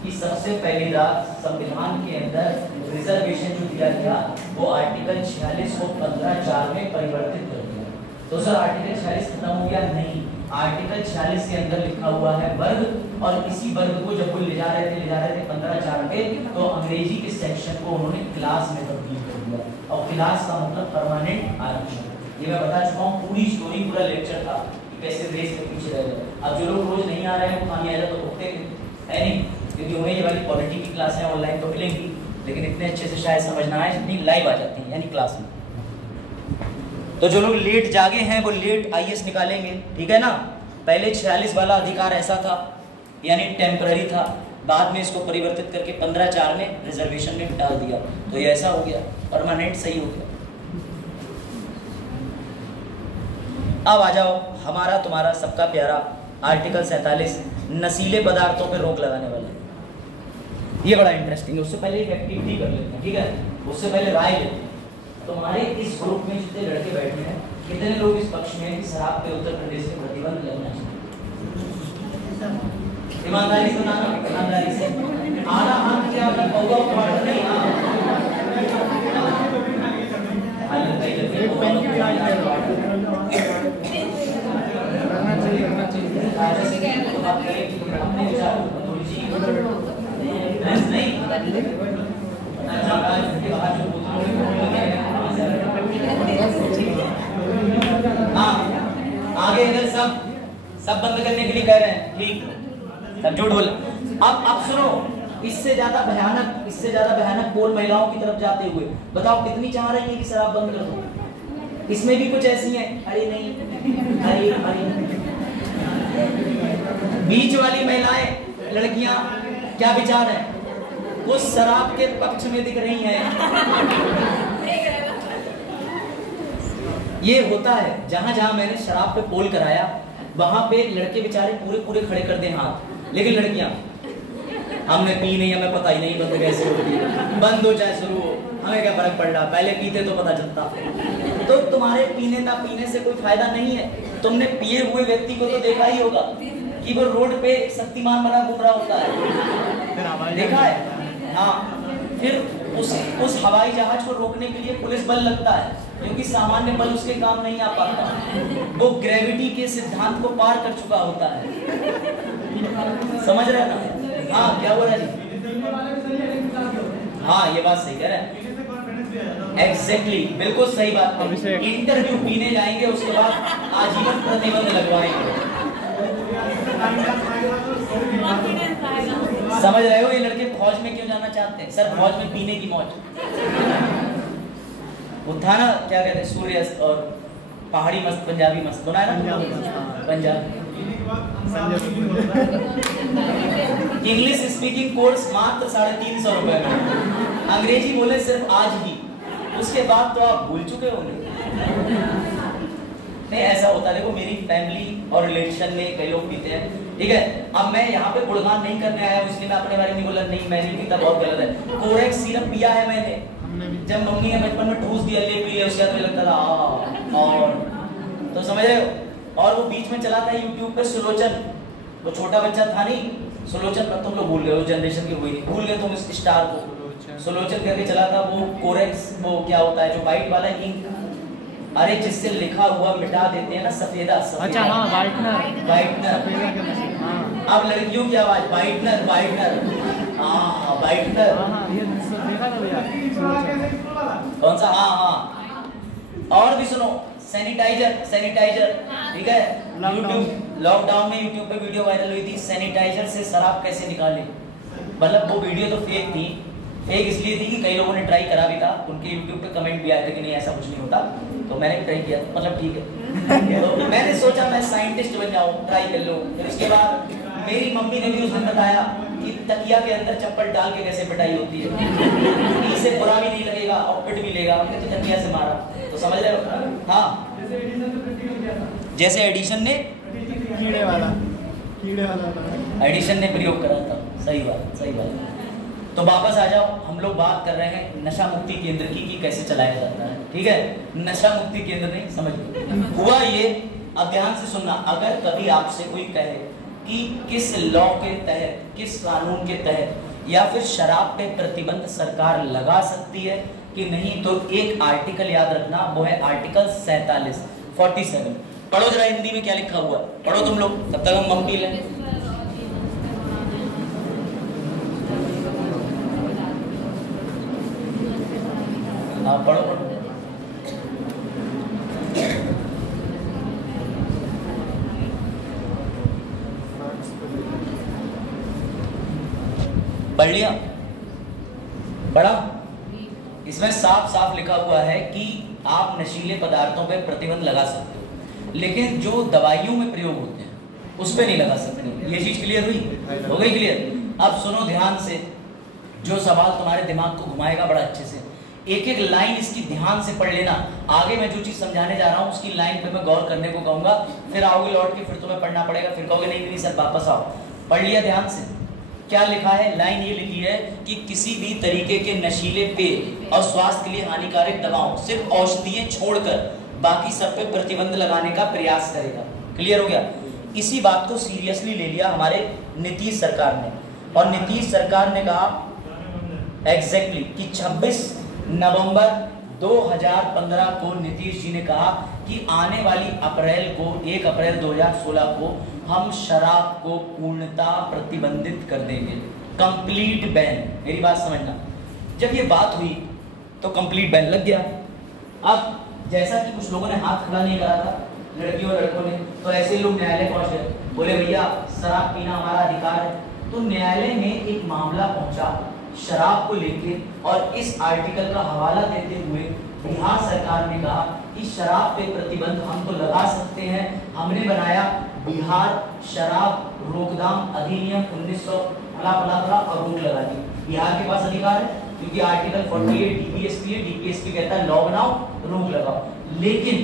कि सबसे पहली रात संविधान के अंदर रिजर्वेशन जो दिया गया वो आर्टिकल 46 को 15(4) में परिवर्तित कर दिया। तो सर आर्टिकल 46 खत्म हो गया? नहीं, आर्टिकल 46 के अंदर लिखा हुआ है वर्ग, और इसी वर्ग को जब वो ले जा रहे थे 15(4) पे, तो अंग्रेजी के सेक्शन को उन्होंने क्लास में तब्दील कर दिया। और क्लास का मतलब परमानेंट आरक्षण। ये मैं बता चुका हूँ, पूरी स्टोरी, पूरा लेक्चर था कि कैसे देश में पीछे रह गए। अब जो लोग रोज नहीं आ रहे हैं वो खानी आ जाए तो भुगते है नहीं, क्योंकि उन्हें ये वाली पॉलिटी की क्लासें ऑनलाइन तो मिलेंगी, लेकिन इतने अच्छे से शायद समझ ना आए, नहीं लाइव आ जाती हैं यानी क्लास में। तो जो लोग लेट जागे हैं वो लेट IAS निकालेंगे, ठीक है ना। पहले 46 वाला अधिकार ऐसा था, यानी टेम्पररी था, बाद में इसको परिवर्तित करके 15(4) में रिजर्वेशन में डाल दिया, तो ये ऐसा हो गया, परमानेंट सही हो गया। अब आ जाओ हमारा तुम्हारा सबका प्यारा आर्टिकल 47, नशीले पदार्थों पर रोक लगाने वाला। ये बड़ा इंटरेस्टिंग है। उससे पहले एक एक्टिविटी कर लेते हैं, ठीक है? उससे पहले राय लेते हैं। तुम्हारे इस ग्रुप में जितने लड़के बैठे हैं, कितने लोग इस पक्ष में कि शराब पे उत्तर प्रदेश में प्रतिबंध लगना चाहिए? ईमानदारी से बताना, ईमानदारी से। आधा हाथ क्या नहीं? आगे इधर सब बंद करने के लिए कह रहे हैं, ठीक? सब झूठ बोल। अब सुनो, इससे ज्यादा भयानक बोल महिलाओं की तरफ जाते हुए बताओ कितनी चाह रही है कि शराब बंद कर दो? इसमें भी कुछ ऐसी हैं, अरे नहीं, अरे बीच वाली महिलाएं, लड़कियां क्या विचार है? वो शराब के पक्ष में दिख रही हैं। ये होता है जहां जहां मैंने शराब पे पोल कराया, वहां पे लड़के बेचारे पूरे खड़े कर दे हाथ, लेकिन लड़कियां हमने पी नहीं, हमें पता ही नहीं बंद कैसे होती है, बंद हो चाहे शुरू हो, हमें क्या फर्क पड़ रहा, पहले पीते तो पता चलता। तो तुम्हारे पीने ना पीने से कोई फायदा नहीं है। तुमने पिए हुए व्यक्ति को तो देखा ही होगा कि वो रोड पे शक्तिमान बना घूम रहा होता है, देखा है? हाँ, फिर उस हवाई जहाज को रोकने के लिए पुलिस बल लगता है, क्योंकि सामान्य बल उसके काम नहीं आ पाता, वो ग्रेविटी के सिद्धांत को पार कर चुका होता है। समझ रहे ना? हाँ, क्या हो रहा है जी? हाँ, ये बात सही कह रहे हैं, एग्जैक्टली, बिल्कुल सही बात है। इंटरव्यू पीने जाएंगे, उसके बाद आजीवन प्रतिबंध लगवाएंगे। समझ रहे हो? ये लड़के फौज में क्यों जाना चाहते हैं? सर फौज में पीने की मौज। वो था ना, क्या कहते हैं, सूर्यास्त और पहाड़ी मस्त, पंजाबी मस्त, सुना है ना? पंजाब इंग्लिश स्पीकिंग कोर्स मात्र 350 रुपए में, अंग्रेजी बोले सिर्फ आज ही, उसके बाद तो आप भूल चुके होंगे। नहीं, ऐसा होता है। देखो मेरी फैमिली और रिलेशन में कई लोग पीते हैं, ठीक है? अब मैं यहाँ पे गुणगान नहीं करने आया हूँ, इसलिए मैं अपने बारे में बोला नहीं, मैं नहीं पीता, बहुत गलत है। कोरेक्स सिरप पिया है मैंने, जब मम्मी ने बचपन में ठूस दिया, ले पी लिया, उसके बाद लगता था और तो समझ रहे हो। और वो बीच में चलाता है यूट्यूब पे सुलोचन, वो छोटा बच्चा था नहीं, सुलोचन पर तुम लोग भूल गए, उस जनरेशन की हुई, भूल गए तुम इस स्टार को। सुलोचन करके चला था, वो कोरेक्स, वो क्या होता है जो व्हाइट वाला इंक, अरे जिससे लिखा हुआ मिटा देते हैं ना, सफेदा। अच्छा हाँ, व्हाइटनर। अब लड़कियों की आवाज व्हाइटनर, हाँ व्हाइटनर, कौन सा? हाँ, और भी सुनो, सैनिटाइजर, ठीक है? लॉकडाउन में यूट्यूब पे वीडियो वायरल हुई थी, सैनिटाइजर से शराब कैसे निकाले। मतलब वो वीडियो तो फेक थी, फेक इसलिए थी कि कई लोगों ने ट्राई करा भी था, उनके यूट्यूब पे कमेंट भी आए थे कि नहीं ऐसा कुछ नहीं होता, तो मैंने ट्राई किया, मतलब ठीक है। तो मैंने सोचा मैं साइंटिस्ट बन जाऊँ, ट्राई कर लूँ। फिर उसके बाद मेरी मम्मी ने भी उस दिन बताया कि तकिया के अंदर चप्पल डाल के कैसे पिटाई होती है, इससे बुरा भी नहीं लगेगा और पिट भी लेगा, हमने तो तकिया से मारा, तो समझ रहे हो। हाँ, जैसे एडिशन ने कीड़े वाला एडिशन ने प्रयोग करा था। सही बात, सही बात। तो वापस आ जाओ, हम लोग बात कर रहे हैं नशा मुक्ति केंद्र की कि कैसे चलाया जाता है, ठीक है। नशा मुक्ति केंद्र नहीं, समझ लो हुआ ये। अब ध्यान से सुनना, अगर कभी आपसे कोई कहे कि किस लॉ के तहत, किस कानून के तहत या फिर शराब पे प्रतिबंध सरकार लगा सकती है कि नहीं, तो एक आर्टिकल याद रखना, वो है आर्टिकल 47। पढ़ो जरा हिंदी में क्या लिखा हुआ, पढ़ो तुम लोग, तब तक हम पी लें। हाँ पढ़ो पढ़ो। पढ़ लिया, पढ़ा। इसमें साफ साफ लिखा हुआ है कि आप नशीले पदार्थों पे प्रतिबंध लगा सकते हो, लेकिन जो दवाइयों में प्रयोग होते हैं उस पे नहीं लगा सकते। ये चीज क्लियर हुई, हो गई क्लियर। अब सुनो ध्यान से, जो सवाल तुम्हारे दिमाग को घुमाएगा बड़ा अच्छे से, एक एक लाइन इसकी ध्यान से पढ़ लेना। आगे मैं जो चीज समझाने जा रहा हूँ उसकी लाइन पे मैं गौर करने को कहूंगा, फिर आओगे लौट के, फिर तुम्हें पढ़ना पड़ेगा, फिर कहोगे नहीं नहीं सर वापस आओ। पढ़ लिया ध्यान से, क्या लिखा है, लाइन ये लिखी है कि किसी भी तरीके के नशीले पेय और स्वास्थ्य के लिए हानिकारक दवाओं, सिर्फ औषधियां छोड़कर बाकी सब पे प्रतिबंध लगाने का प्रयास करेगा। क्लियर हो गया। इसी बात को सीरियसली ले लिया हमारे नीतीश सरकार ने, और नीतीश सरकार ने कहा एग्जैक्टली कि 26 नवंबर 2015 को नीतीश जी ने कहा कि आने वाली अप्रैल को, 1 अप्रैल 2016 को हम शराब को पूर्णतः प्रतिबंधित कर देंगे, कंप्लीट बैन। मेरी बात समझना, जब ये बात हुई तो कंप्लीट बैन लग गया। अब जैसा कि कुछ लोगों ने हाथ खड़ा नहीं करा था, लड़कियों और लड़कों ने, तो ऐसे लोग न्यायालय पहुंचे, बोले भैया शराब पीना हमारा अधिकार है। तो न्यायालय में एक मामला पहुंचा शराब को लेके, और इस आर्टिकल का हवाला देते हुए बिहार सरकार ने कहा कि शराब पे प्रतिबंध हम तो लगा सकते हैं। हमने बनाया बिहार शराब रोकथाम अधिनियम 1900 और रोक लगा दी। बिहार के पास अधिकार है क्योंकि आर्टिकल 48 डीपीएसपी है, डीपीएसपी कहता है लॉ बनाओ रोक लगाओ। लेकिन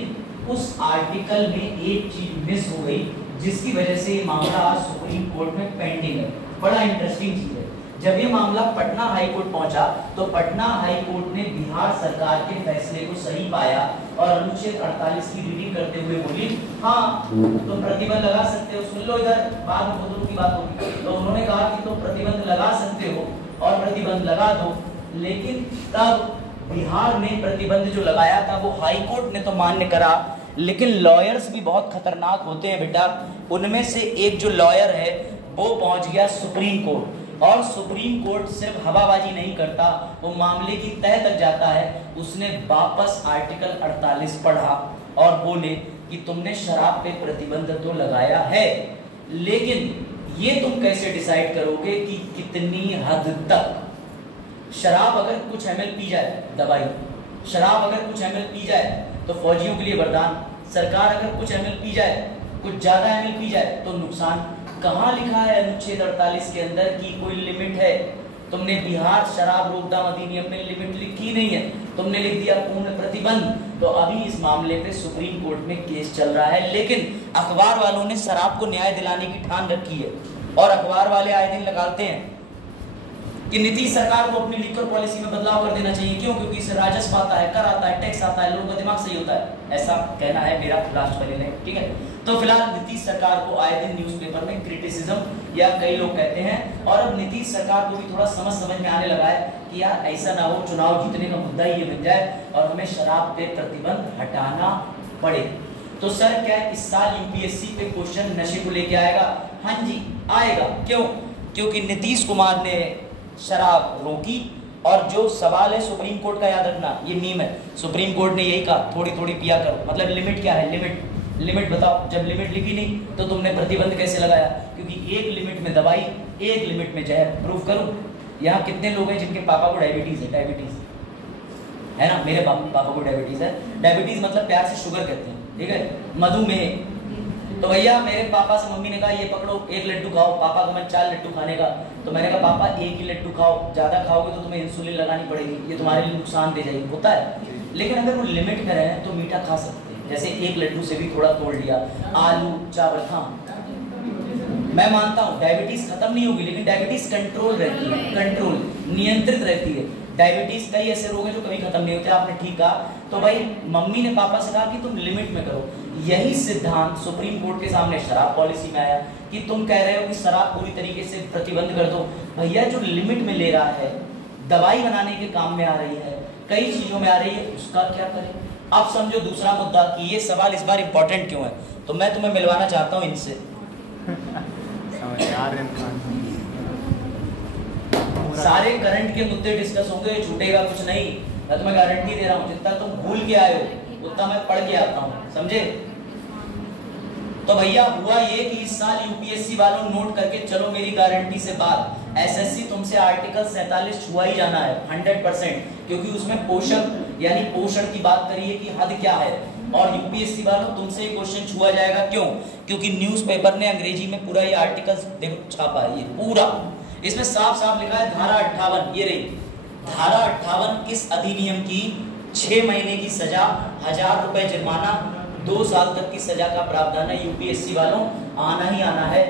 उस आर्टिकल में एक चीज मिस हो गई, जिसकी वजह से ये मामला आज सुप्रीम कोर्ट में पेंडिंग है। बड़ा इंटरेस्टिंग चीज है, जब ये मामला पटना हाई कोर्ट पहुंचा तो पटना हाई कोर्ट ने बिहार सरकार के फैसले को सही पाया और अनुच्छेद 48 की रीडिंग करते हुए बोली हाँ तो प्रतिबंध लगा सकते हो। सुन लो इधर, बाद में खुद की बात होगी। तो उन्होंने कहा कि तो प्रतिबंध लगा सकते हो और प्रतिबंध लगा दो, लेकिन तब बिहार ने प्रतिबंध जो लगाया था वो हाई कोर्ट ने तो मान्य करा, लेकिन लॉयर्स भी बहुत खतरनाक होते हैं बेटा। उनमें से एक जो लॉयर है वो पहुंच गया सुप्रीम कोर्ट, और सुप्रीम कोर्ट सिर्फ हवाबाजी नहीं करता, वो मामले की तह तक जाता है। उसने वापस आर्टिकल 48 पढ़ा और बोले कि तुमने शराब पे प्रतिबंध तो लगाया है, लेकिन ये तुम कैसे डिसाइड करोगे कि कितनी हद तक। शराब अगर कुछ ml पी जाए, दवाई, शराब अगर कुछ ml पी जाए तो फौजियों के लिए वरदान, सरकार अगर कुछ ml पी जाए, कुछ ज्यादा ml पी जाए तो नुकसान। कहाँ लिखा है अनुच्छेद 48 के अंदर कि कोई लिमिट है? तुमने बिहार शराब रोकथाम अधिनियम में लिमिट लिखी नहीं है, तुमने लिख दिया पूर्ण प्रतिबंध। तो अभी इस मामले पे सुप्रीम कोर्ट में केस चल रहा है, लेकिन अखबार वालों ने शराब को न्याय दिलाने की ठान रखी है, और अखबार वाले आए दिन लगाते हैं कि नीतीश सरकार को अपनी लिकर पॉलिसी में बदलाव कर देना चाहिए। क्यों? क्योंकि इससे राजस्व आता है, कर आता है, टैक्स आता है, लोगों का दिमाग सही होता है, ऐसा कहना है मेरा लास्ट वाले ने। ठीक है, तो फिलहाल नीतीश सरकार को आए दिन न्यूज़पेपर में क्रिटिसिज्म या कई लोग कहते हैं, और अब नीतीश सरकार को भी थोड़ा समझ में आने लगा है कि यार ऐसा ना हो चुनाव जीतने का मुद्दा ही ये बन जाए और हमें शराब पे प्रतिबंध हटाना पड़े। तो सर क्या इस साल यूपीएससी पे क्वेश्चन नशे को लेके आएगा? हाँ जी आएगा। क्यों? क्योंकि नीतीश कुमार ने शराब रोकी, और जो सवाल है सुप्रीम कोर्ट का याद रखना, ये मीम है, सुप्रीम कोर्ट ने यही कहा थोड़ी थोड़ी पिया करो। मतलब लिमिट क्या है? लिमिट बताओ। जब लिमिट लिखी नहीं तो तुमने प्रतिबंध कैसे लगाया? क्योंकि एक लिमिट में दवाई, एक लिमिट में जहर। प्रूफ करूं? यहाँ कितने लोग हैं जिनके पापा को डायबिटीज है? डायबिटीज है ना, मेरे पापा को डायबिटीज है। डायबिटीज मतलब प्यार से शुगर कहते हैं, ठीक है, मधुमेह। तो भैया मेरे पापा से मम्मी ने कहा ये पकड़ो 1 लड्डू खाओ, पापा को मैं 4 लड्डू खाने का, तो मैंने कहा पापा 1 ही लड्डू खाओ, ज्यादा खाओगे तो तुम्हें इंसुलिन लगानी पड़ेगी, ये तुम्हारे लिए नुकसान दे जाएगी, होता है। लेकिन अगर वो लिमिट में रहे तो मीठा खा सकते हैं, जैसे 1 लड्डू से भी थोड़ा तोड़ लिया, आलू चावल खा। मैं मानता हूँ डायबिटीज खत्म नहीं होगी, लेकिन डायबिटीज कंट्रोल रहती है, कंट्रोल नियंत्रित रहती है। डायबिटीज कई ऐसे रोग हैं जो कभी खत्म नहीं होते, आपने ठीक कहा। तो भाई मम्मी ने पापा से कहा कि तुम लिमिट में करो। यही सिद्धांत सुप्रीम कोर्ट के सामने शराब पॉलिसी में आया कि तुम कह रहे हो कि शराब पूरी तरीके से प्रतिबंध कर दो। भैया जो लिमिट में ले रहा है, दवाई बनाने के काम में आ रही है, कई चीजों में आ रही है, उसका क्या करें? अब समझो दूसरा मुद्दा कि ये सवाल इस बार इंपॉर्टेंट क्यों है, तो मैं तुम्हें मिलवाना चाहता हूँ इनसे। सारे करंट के मुद्दे डिस्कस होंगे, छूटेगा कुछ नहीं, मैं तुम्हें गारंटी दे रहा हूँ। जितना तुम भूल के आए हो उतना मैं पढ़ के आता हूँ, समझे? तो भैया हुआ ये कि इस साल यूपीएससी वालों नोट करके चलो, मेरी गारंटी से बात, एसएससी तुमसे आर्टिकल 47 छुआ ही जाना है 100%, क्योंकि उसमें पोषक यानी पोषण की बात करी है कि हद क्या है। और यूपीएससी वालों तुमसे ये क्वेश्चन छुआ जाएगा, क्यों? क्योंकि न्यूज़पेपर ने अंग्रेजी में पूरा ये आर्टिकल देखो छापा है, ये पूरा, इसमें साफ साफ लिखा है धारा 58, ये रही धारा 58, इस अधिनियम की 6 महीने की सजा, 1000 रुपए जुर्माना, 2 साल तक की सजा का प्रावधान है। यूपीएससी वालों आना ही आना है।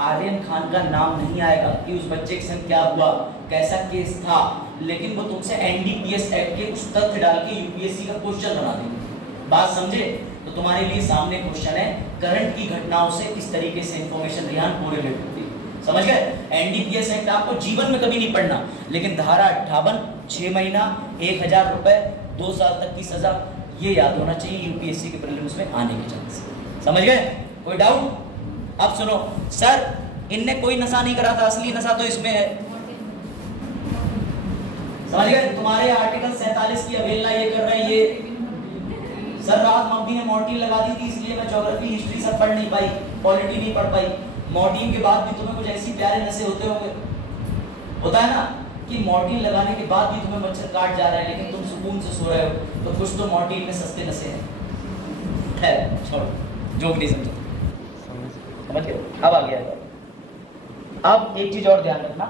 आर्यन खान का नाम नहीं आएगा कि उस बच्चे के संग क्या हुआ, कैसा केस था, लेकिन वो तुमसे एनडीपीएस एक्ट के कुछ तथ्य डाल के यूपीएससी का क्वेश्चन बना देंगे। बात समझे? तो तुम्हारे लिए सामने क्वेश्चन है, करंट की घटनाओं से इस तरीके से इंफॉर्मेशन रिहान कोरिलेट होती है, समझ गए? एनडीपीएस एक्ट आपको जीवन में कभी नहीं पढ़ना, लेकिन धारा 58, 6 महीना, 1000 रुपए, 2 साल तक की सजा, ये याद होना चाहिए यूपीएससी के प्रीलिम्स में आने के चांस। समझ गए? कोई डाउट? अब सुनो सर, इनने कोई नशा नहीं करा था, असली नशा तो इसमें है, समझ गए? तुम्हारे आर्टिकल 47 की अवहेलना ये कर रहे हैं ये। सर रात मम्मी ने मॉर्टिन लगा दी थी, इसलिए मैं ज्योग्राफी हिस्ट्री सब पढ़ नहीं पाई, पॉलिटी नहीं पढ़ पाई। मॉर्टिन के बाद भी तुम्हें कुछ ऐसी प्यारे नशे होते होंगे, होता है ना, कि मॉर्टिन लगाने के बाद भी तुम्हें मच्छर काट जा रहा है, लेकिन तुम सुकून से सो रहे हो, तो कुछ तो मॉर्टिन में सस्ते नशे हैं। है छोड़ो, जो भी समझो, समझ गए? अब आ गया। अब एक चीज और ध्यान रखना,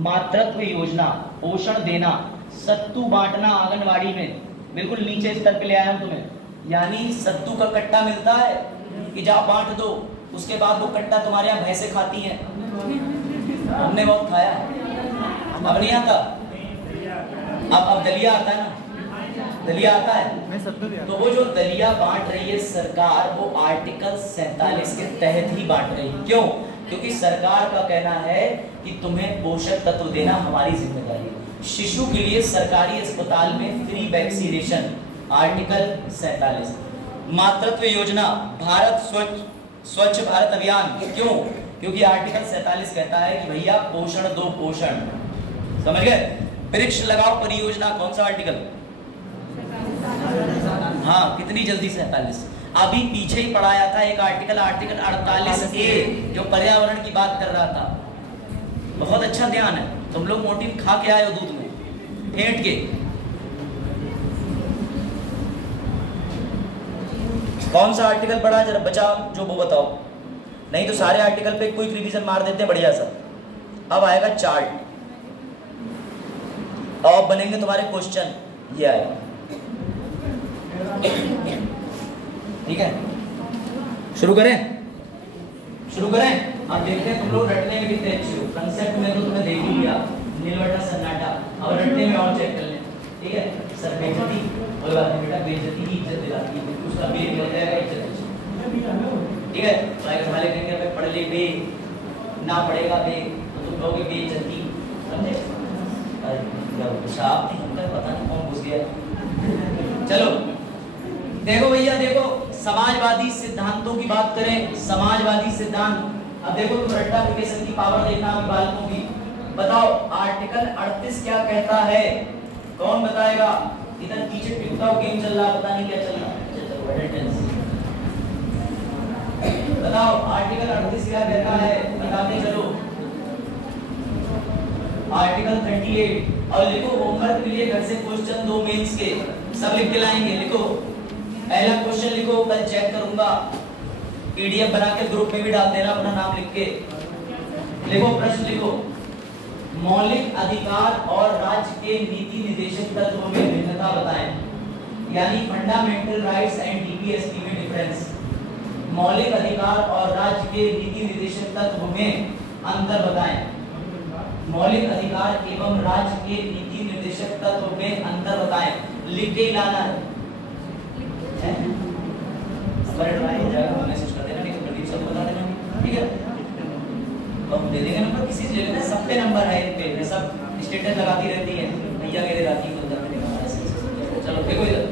मातृत्व योजना, पोषण देना, सत्तू बांटना आंगनवाड़ी में, बिल्कुल नीचे स्तर पे ले आया हूं तुम्हें। यानी सत्तू का कट्टा मिलता है कि जाओ बांट दो, उसके बाद वो कट्टा तुम्हारे यहाँ भैंसे खाती हैं, हमने बहुत खाया, अब नहीं आता, अब दलिया आता है ना, दलिया आता है। तो वो जो दलिया बांट रही है सरकार, वो आर्टिकल 47 के तहत ही बांट रही है। क्यों? क्योंकि सरकार का कहना है कि तुम्हें पोषक तत्व देना हमारी जिम्मेदारी है। शिशु के लिए सरकारी अस्पताल में फ्री वैक्सीनेशन, आर्टिकल 47। मातृत्व योजना, भारत स्वच्छ भारत अभियान, क्यों? क्योंकि आर्टिकल 47 कहता है कि भैया पोषण दो, पोषण, समझ गए? वृक्ष लगाओ परियोजना, कौन सा आर्टिकल? हाँ, कितनी जल्दी 47। अभी पीछे ही पढ़ाया था एक आर्टिकल 48A, जो पर्यावरण की बात कर रहा था। बहुत अच्छा ध्यान है, तुम लोग मोर्टिन खा के आए हो दूध में फेंट के। कौन सा आर्टिकल पढ़ा जरा बचा जो वो बताओ, नहीं तो सारे आर्टिकल पे क्विक रिवीजन मार देते हैं बढ़िया सा। अब आएगा चार्ट, अब बनेंगे तुम्हारे क्वेश्चन, ये आएगा, ठीक है? शुरू करें? शुरू करें? अब देखते हैं तुम लोग रटने में कितने अच्छे हो। कंसेप्ट में तो तुम्हें देख ही लिया, नीलवटा सन्नाटा, अब रटने में और चेक कर लें, ठीक है? सर बेइज्जती, कोई बात नहीं बेटा, बेइज्जती ही इज्जत दिलाती है, उसका भी हो जाएगा इज्जत, ठीक है? भाई वाले कहेंगे भाई पढ़ ले बे, ना पढ़ेगा बे, तो तुम कहोगे बेइज्जती, समझे? साहब पता नहीं कौन घुस गया। चलो देखो भैया, देखो समाजवादी सिद्धांतों की बात करें, समाजवादी सिद्धांत। अब देखो तुम रट्टा एप्लीकेशन की पावर देखना अभी बालकों की। बताओ आर्टिकल 38 क्या कहता है? कौन बताएगा? इधर पीछे टिकटॉक गेम चल रहा, पता नहीं क्या चल रहा है। बताओ आर्टिकल 38 क्या कहता है? बताते चलो। आर्टिकल 38 और लिखो होमवर्क के लिए घर से क्वेश्चन 2 मेंस के सब लिख के लाएंगे। लिखो पहला क्वेश्चन लिखो, कल चेक करूंगा, पीडीएफ बना के ग्रुप में भी डाल देना अपना नाम लिख के। लिखो प्रश्न लिखो, मौलिक अधिकार और राज्य के नीति निर्देशक तत्वों में भिन्नता बताएं, यानी फंडामेंटल राइट्स एंड डीपीएसटी में डिफरेंस। मौलिक अधिकार और राज्य के नीति निर्देशक तत्व में अंतर बताएं। मौलिक अधिकार एवं राज्य के नीति निर्देशक तत्व में अंतर बताएं, लिख के लाना है। हो जाएगा, मैसेज कर देना, नहीं तो प्रदीप सर को बता देना, ठीक है? तो हम दे देंगे नंबर, किसी से ले लेना, सब पे नंबर है इन पे, सब स्टेटस लगाती रहती है भैया मेरे राती को अंदर में। चलो देखो इधर,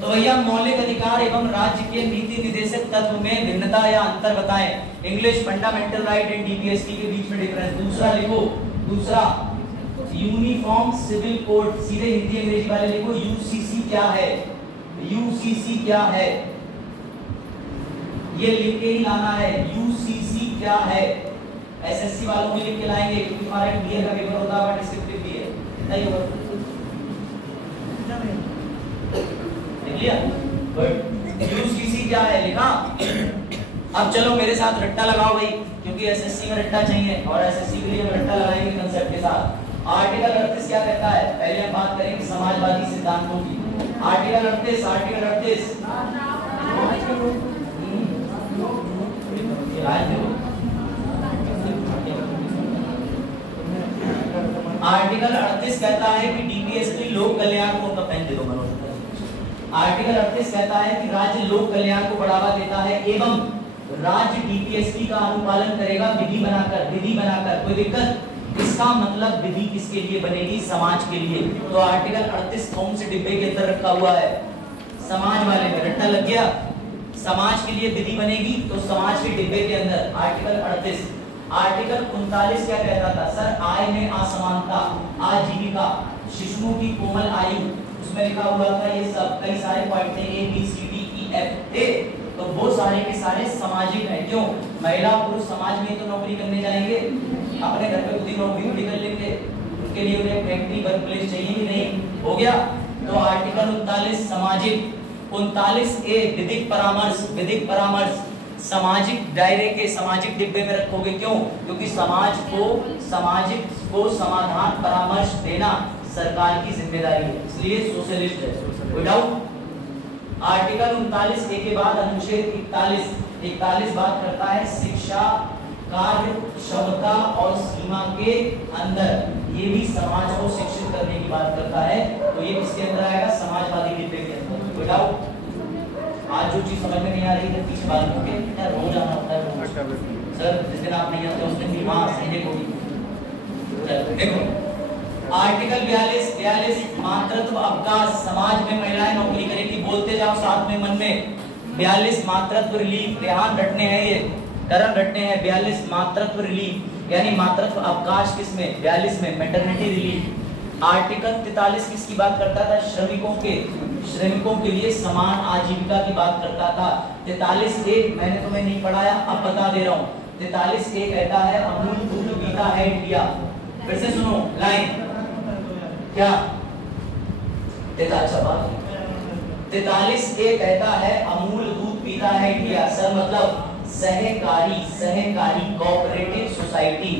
तो भैया मौलिक अधिकार एवं राज्य के नीति निर्देशक तत्व में भिन्नता या अंतर बताएं। इंग्लिश फंडामेंटल राइट एंड डीपीएसटी के बीच में डिफरेंस। दूसरा लिखो, दूसरा यूनिफॉर्म सिविल कोड, सीधे हिंदी अंग्रेजी वाले लिखो यूसीसी क्या है, यूसीसी क्या है, ये लिख के ही लाना है, यूसीसी क्या है। एसएससी वालों को लिख के लाएंगे क्योंकि हमारा क्लियर का पेपर होता है, डिस्क्रिप्टिव भी है, नहीं होगा। लिख लिया? गुड। यूसीसी क्या है लिखा? अब चलो मेरे साथ रट्टा लगाओ भाई, क्योंकि एसएससी में रट्टा चाहिए और एसएससी के लिए हम रट्टा लगाएंगे कंसेप्ट के साथ। आर्टिकल 38 क्या कहता है? पहले हम बात करेंगे समाजवादी सिद्धांतों की। आर्टिकल 38 आर्टिकल 38 कहता है कि डीपीएसटी लोक कल्याण को, उनका पेन दे दो मनोज। आर्टिकल 38 कहता है कि राज्य लोक कल्याण को बढ़ावा देता है एवं राज्य डीपीएसटी का अनुपालन करेगा विधि बनाकर। कोई दिक्कत? इसका मतलब विधि किसके लिए बनेगी? समाज के लिए। तो आर्टिकल 38 कौन से डिब्बे के अंदर रखा हुआ है? समाज वाले में। रट्टा लग गया? समाज के लिए विधि बनेगी तो समाज के डिब्बे के अंदर। आर्टिकल 38। आर्टिकल 39 क्या कहता था? सर आय में असमानता, आजीविका, शिशुओं की कोमल आयु, उसमें लिखा हुआ था ये सब कई सारे पॉइंट थे, A B C D E F थे, तो वो सारे के सारे सामाजिक हैं। क्यों? महिला पुरुष समाज में तो नौकरी करने जाएंगे, अपने घर पे खुद ही नौकरी कर लेंगे, उनके लिए उन्हें फैक्ट्री वर्क प्लेस चाहिए ही नहीं। हो गया? तो आर्टिकल 39 सामाजिक। 39 ए विधिक परामर्श सामाजिक दायरे के, सामाजिक डिब्बे में रखोगे। क्यों? क्योंकि समाज को समाधान परामर्श देना सरकार की जिम्मेदारी है, इसलिए सोशलिस्ट है। कोई डाउट? आर्टिकल 39 ए के बाद अनुच्छेद 41 बात करता है शिक्षा, कार्य क्षमता और सीमा के अंदर, ये भी समाज को शिक्षित करने की बात करता है। तो ये किसके अंदर आएगा? समाजवादी डिब्बे के अंदर। कोई डाउट? आज जो चीज समझ में नहीं आ रही है पीछे बात करके क्या रोज आना होता है? सर जिस दिन आप नहीं आते उस दिन भी वहां संडे को भी। देखो आर्टिकल 42 मातृत्व अवकाश, समाज में महिलाएं नौकरी करेंगी, बोलते जाओ साथ में मन में। 42 मातृत्व रिलीफ, ध्यान रटने हैं, ये टर्म रटने हैं। 42 मातृत्व रिलीफ यानी मातृत्व अवकाश किसमें? 42 में मैटरनिटी रिलीफ। आर्टिकल 43 किसकी बात करता था? श्रमिकों के लिए समान आजीविका की बात करता था। 43 ए मैंने तुम्हें नहीं पढ़ाया, अब बता दे रहा हूँ। 43 ए कहता है अमूल दूध पीता है इंडिया। फिर से सुनो लाइन क्या? 43 ए कहता है अमूल दूध पीता है इंडिया। सर मतलब सहकारी कोऑपरेटिव सोसाइटी।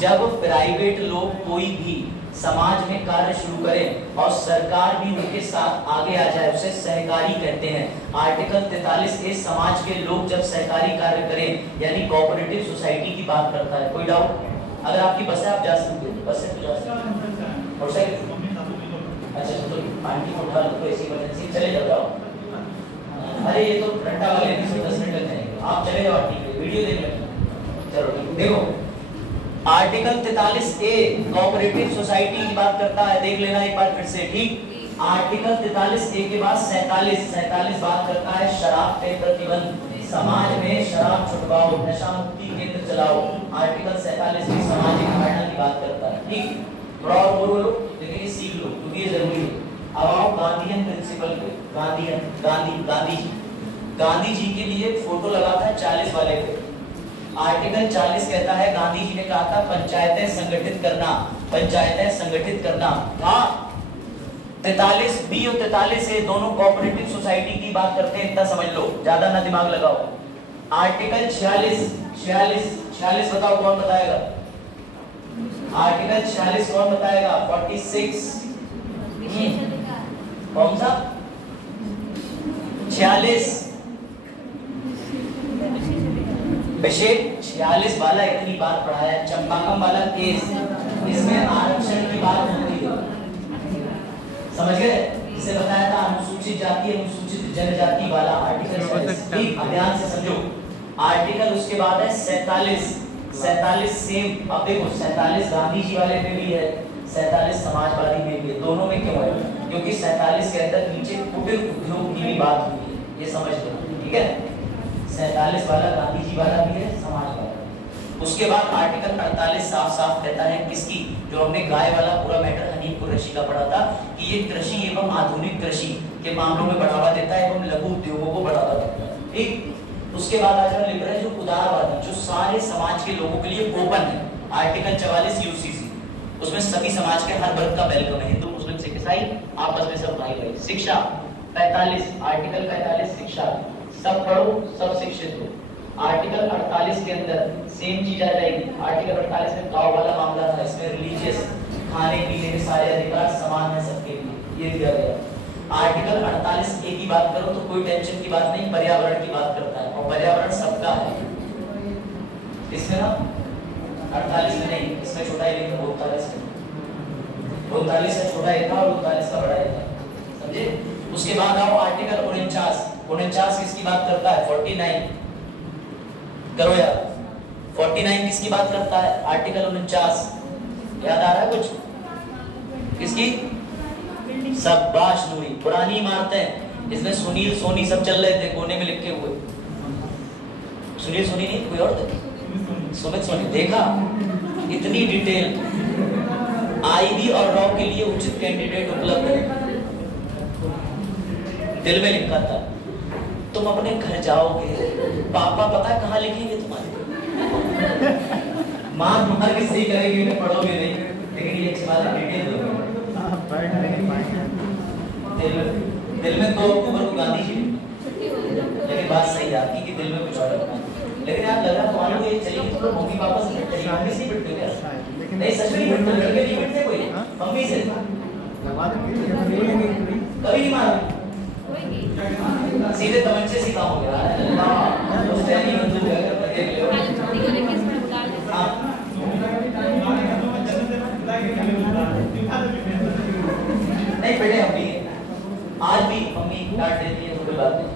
जब प्राइवेट लोग कोई भी समाज में कार्य शुरू करें और सरकार भी उनके साथ आगे आ जाए, उसे सहकारी कहते हैं। आर्टिकल 43 ए समाज के लोग जब सहकारी कार्य करें यानी कोऑपरेटिव सोसाइटी की बात करता है। कोई डाउट? अगर आपकी बस है आप जा सकते हो, बस से तो जा सकते हो। और साइकिल अच्छा तो आंटी को उठा लो, तो ऐसी इमरजेंसी चले जाओ। अरे ये तो रट्टा वाले 10 मिनट लग जाएंगे, आप चले जाओ आंटी के वीडियो देख लेना। चलो देखो आर्टिकल 43 ए कोऑपरेटिव सोसाइटी की बात करता है, देख लेना एक बार फिर से, ठीक। आर्टिकल 43 ए के बाद 47 बात करता है शराब पे प्रतिबंध। समाज में शराब छुड़वाओ, नशा मुक्ति केंद्र चलाओ। आर्टिकल 47 की सामाजिक धारणा की बात करता है, ठीक। थोड़ा और बोलो लेकिन ये सीख लो क्योंकि ये जरूरी है। अब आओ गांधीयन प्रिंसिपल पे। गांधी जी के लिए फोटो लगा था 40 वाले पे। आर्टिकल 40 कहता है, गांधी जी ने कहा था पंचायतें संगठित करना, पंचायतें संगठित करना था। 43 बी और 43 ए दोनों कोऑपरेटिव सोसाइटी की बात करते हैं, इतना समझ लो, ज्यादा ना दिमाग लगाओ। आर्टिकल 46 बताओ कौन बताएगा? आर्टिकल 46 कौन बताएगा? 46 कौन सा? 46 विशेष 46 वाला इतनी बार पढ़ाया। चंपाकम वाला केस, इसमें आरक्षण की बात होती है, समझ गए? इसे बताया था अनुसूचित जाति अनुसूचित जनजाति वाला आर्टिकल 46। ध्यान से समझो। आर्टिकल उसके बाद है 47 सेम। अब देखो 47 गांधी जी वाले में भी है, 47 समाजवादी में भी है। दोनों में क्यों है? क्योंकि 47 के अंदर नीचे कुटीर उद्योग की भी बात हुई है, ये समझ लो, ठीक है? 47 वाला गांधी जी वाला भी है, समाज वाला। उसके बाद आर्टिकल 48 साफ साफ कहता है किसकी, जो हमने गाय वाला पूरा मैटर हनीफपुर रशी का पढ़ा था, कि ये कृषि एवं आधुनिक कृषि के मामलों में बढ़ावा देता है एवं लघु उद्योगों को बढ़ावा देता है, ठीक। उसके बाद आज हम लिख रहे हैं जो उदारवादी, जो सारे समाज के लोगों के लिए ओपन है। आर्टिकल 44 यूसीसी, उसमें सभी समाज के हर वर्ग का वेलकम है, हिंदू मुस्लिम सिख ईसाई आपस में सब भाई भाई। शिक्षा 45, आर्टिकल 45 शिक्षा, सब पढ़ो सब शिक्षित हो। आर्टिकल 48 के अंदर सेम चीज आ जाएगी। आर्टिकल 48 में गांव वाला मामला था, इसमें रिलीजियस खाने पीने के सारे अधिकार समान है सबके लिए, ये दिया गया। आर्टिकल 48 ए की बात करो तो कोई टेंशन की बात नहीं, पर्यावरण की बात करता है, और पर्यावरण सबका है। इसमें ना 48 में नहीं, इसमें छोटा ही लिखा 42 में, 42 से छोटा एक था और 39 का बड़ा एक था, समझे? उसके बाद आओ आर्टिकल 49 किसकी बात करता है? 49 करो यार, 49 किसकी बात करता है? आर्टिकल 49 याद आ रहा है कुछ? किसकी? शाबाश नूरी, पुरानी इमारतें, इसमें सुनील सोनी सब चल रहे थे, कोने में लिखे हुए। सुनील सोनी नहीं, कोई और थे, सुमित सोनी। देखा इतनी डिटेल। आईबी और रॉ के लिए उचित कैंडिडेट उपलब्ध है, दिल में लिखा था। तुम अपने घर जाओगे, पापा पता कहाँ लिखेंगे तुम्हारे, मार के सही करेंगे, पढ़ोगे नहीं, लेकिन ये अच्छी बात है, डिटेल दोगे। दिल में 2 अक्टूबर को गांधी जी, लेकिन बात सही आपकी कि दिल में कुछ और रखना है। लेकिन यार लगा तुम्हारे को ये चाहिए तो मम्मी पापा से मिलते हैं, मम्मी से मिलते हो क्या? नहीं सच में मिलते, लड़के नहीं मिलते कोई मम्मी से, कभी नहीं मारा, सीधे तमंचे से काम हो गया। नहीं बेटे अभी आज भी मम्मी डांट देती है, थोड़ी बात नहीं,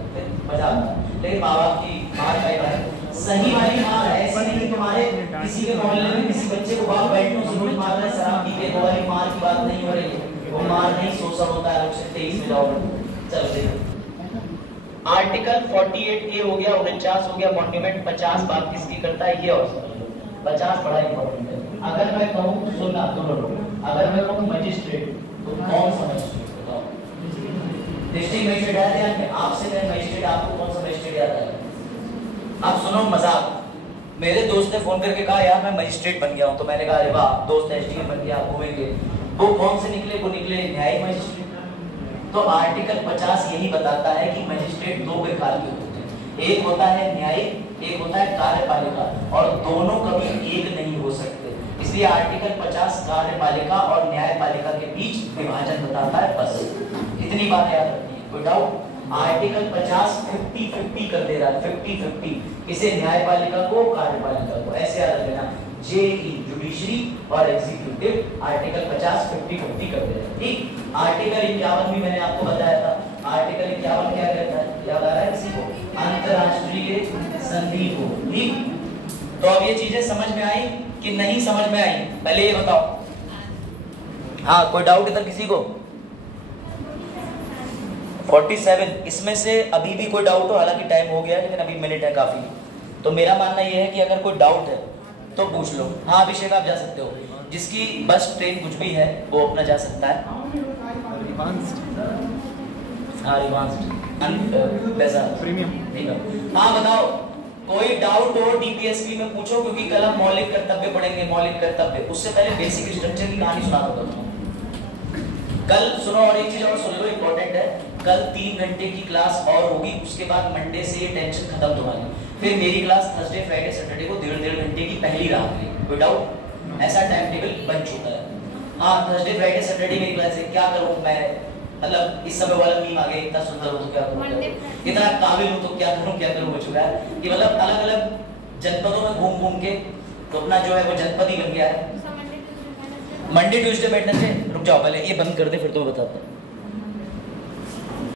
मजा आता है, लेकिन माँ बाप की मार का सही वाली मार है, ऐसी नहीं तुम्हारे किसी के मोहल्ले में किसी बच्चे को बाप बैठने से रोज मार रहा है, शराब पी के, वो वाली मार की बात नहीं हो रही है, वो मार नहीं शोषण होता है। 23 में जाओ, चलो देखो आर्टिकल 48 ए हो गया, 49 हो गया, मॉन्यूमेंट 50 बात किसकी करता है ये और 50 बड़ा इंपॉर्टेंट है। अगर मैं कहूँ सुनना दोनों लोग, अगर मैं कहूँ मजिस्ट्रेट तो कौन सा मजिस्ट्रेट बताओ? डिस्ट्रिक्ट मजिस्ट्रेट याद है आपसे, मैं मजिस्ट्रेट, आपको कौन सा मजिस्ट्रेट याद है? अब सुनो मजाक, मेरे दोस्त ने फोन करके कहा यार मैं मजिस्ट्रेट बन गया हूँ, तो मैंने कहा अरे वाह दोस्त एसडीएम बन गया, घूमेंगे। वो कौन से निकले? वो निकले न्यायिक मजिस्ट्रेट। तो आर्टिकल 50 यही बताता है कि मजिस्ट्रेट 2 प्रकार के होते हैं, एक होता है न्यायिक, एक होता है कार्यपालिका, और दोनों कभी एक नहीं हो सकते। इसलिए आर्टिकल 50 कार्यपालिका और न्यायपालिका के बीच विभाजन बताता है, बस इतनी बात याद रखनी है, कोई डाउट? आर्टिकल 50 50-50 कर दे रहा है, 50-50, इसे न्यायपालिका को कार्यपालिका को, ऐसे याद रखना, जेई जुडिशरी और एग्जीक्यूटिव। आर्टिकल 50 50-50 कर दे रहा है, ठीक। आर्टिकल 51 भी मैंने आपको बताया था, आर्टिकल 51 क्या कहता है, याद आ रहा है किसी को? अंतरराष्ट्रीय संधि को, ठीक। तो अब ये चीजें समझ में आई कि नहीं समझ में आई, पहले ये बताओ। हाँ कोई डाउट इधर किसी को? 47 इसमें से अभी भी कोई डाउट हो, हालांकि टाइम हो गया है लेकिन अभी मिनट है काफी, तो मेरा मानना ये है कि अगर कोई डाउट है तो पूछ लो। हाँ अभिषेक आप जा सकते हो, जिसकी बस ट्रेन कुछ भी है वो अपना जा सकता है। हाँ रिवांस्ड पैसा प्रीमियम, ठीक है। हाँ बताओ कोई डाउट हो डीपीएसपी में पूछो, क्योंकि कल हम मौलिक कर्तव्य पढ़ेंगे। मौलिक कर्तव्य, उससे पहले बेसिक स्ट्रक्चर की कहानी सुना दूंगा तुमको कल। सुनो, और एक चीज और सुन लो, इंपॉर्टेंट है। कल 3 घंटे की क्लास और होगी, उसके बाद मंडे से ये टेंशन खत्म तुम्हारी। फिर मेरी क्लास थर्सडे फ्राइडे सैटरडे को 1.5 घंटे की पहली रात में, कोई डाउट? ऐसा टाइम टेबल बन चुका है। हाँ, थर्सडे फ्राइडे सैटरडे मेरी क्लास है। क्या करूँ मैं, मतलब इस समय वाला मीम आ गया, इतना सुंदर हूँ तो क्या करूँ, इतना काबिल हूँ तो क्या करूँ हो चुका है कि मतलब अलग अलग जनपदों में घूम घूम के तो अपना जो है वो जनपद ही बन गया है। मंडे ट्यूसडे वेडनेसडे, रुक जाओ पहले ये बंद कर दे, फिर तो मैं बताता हूँ।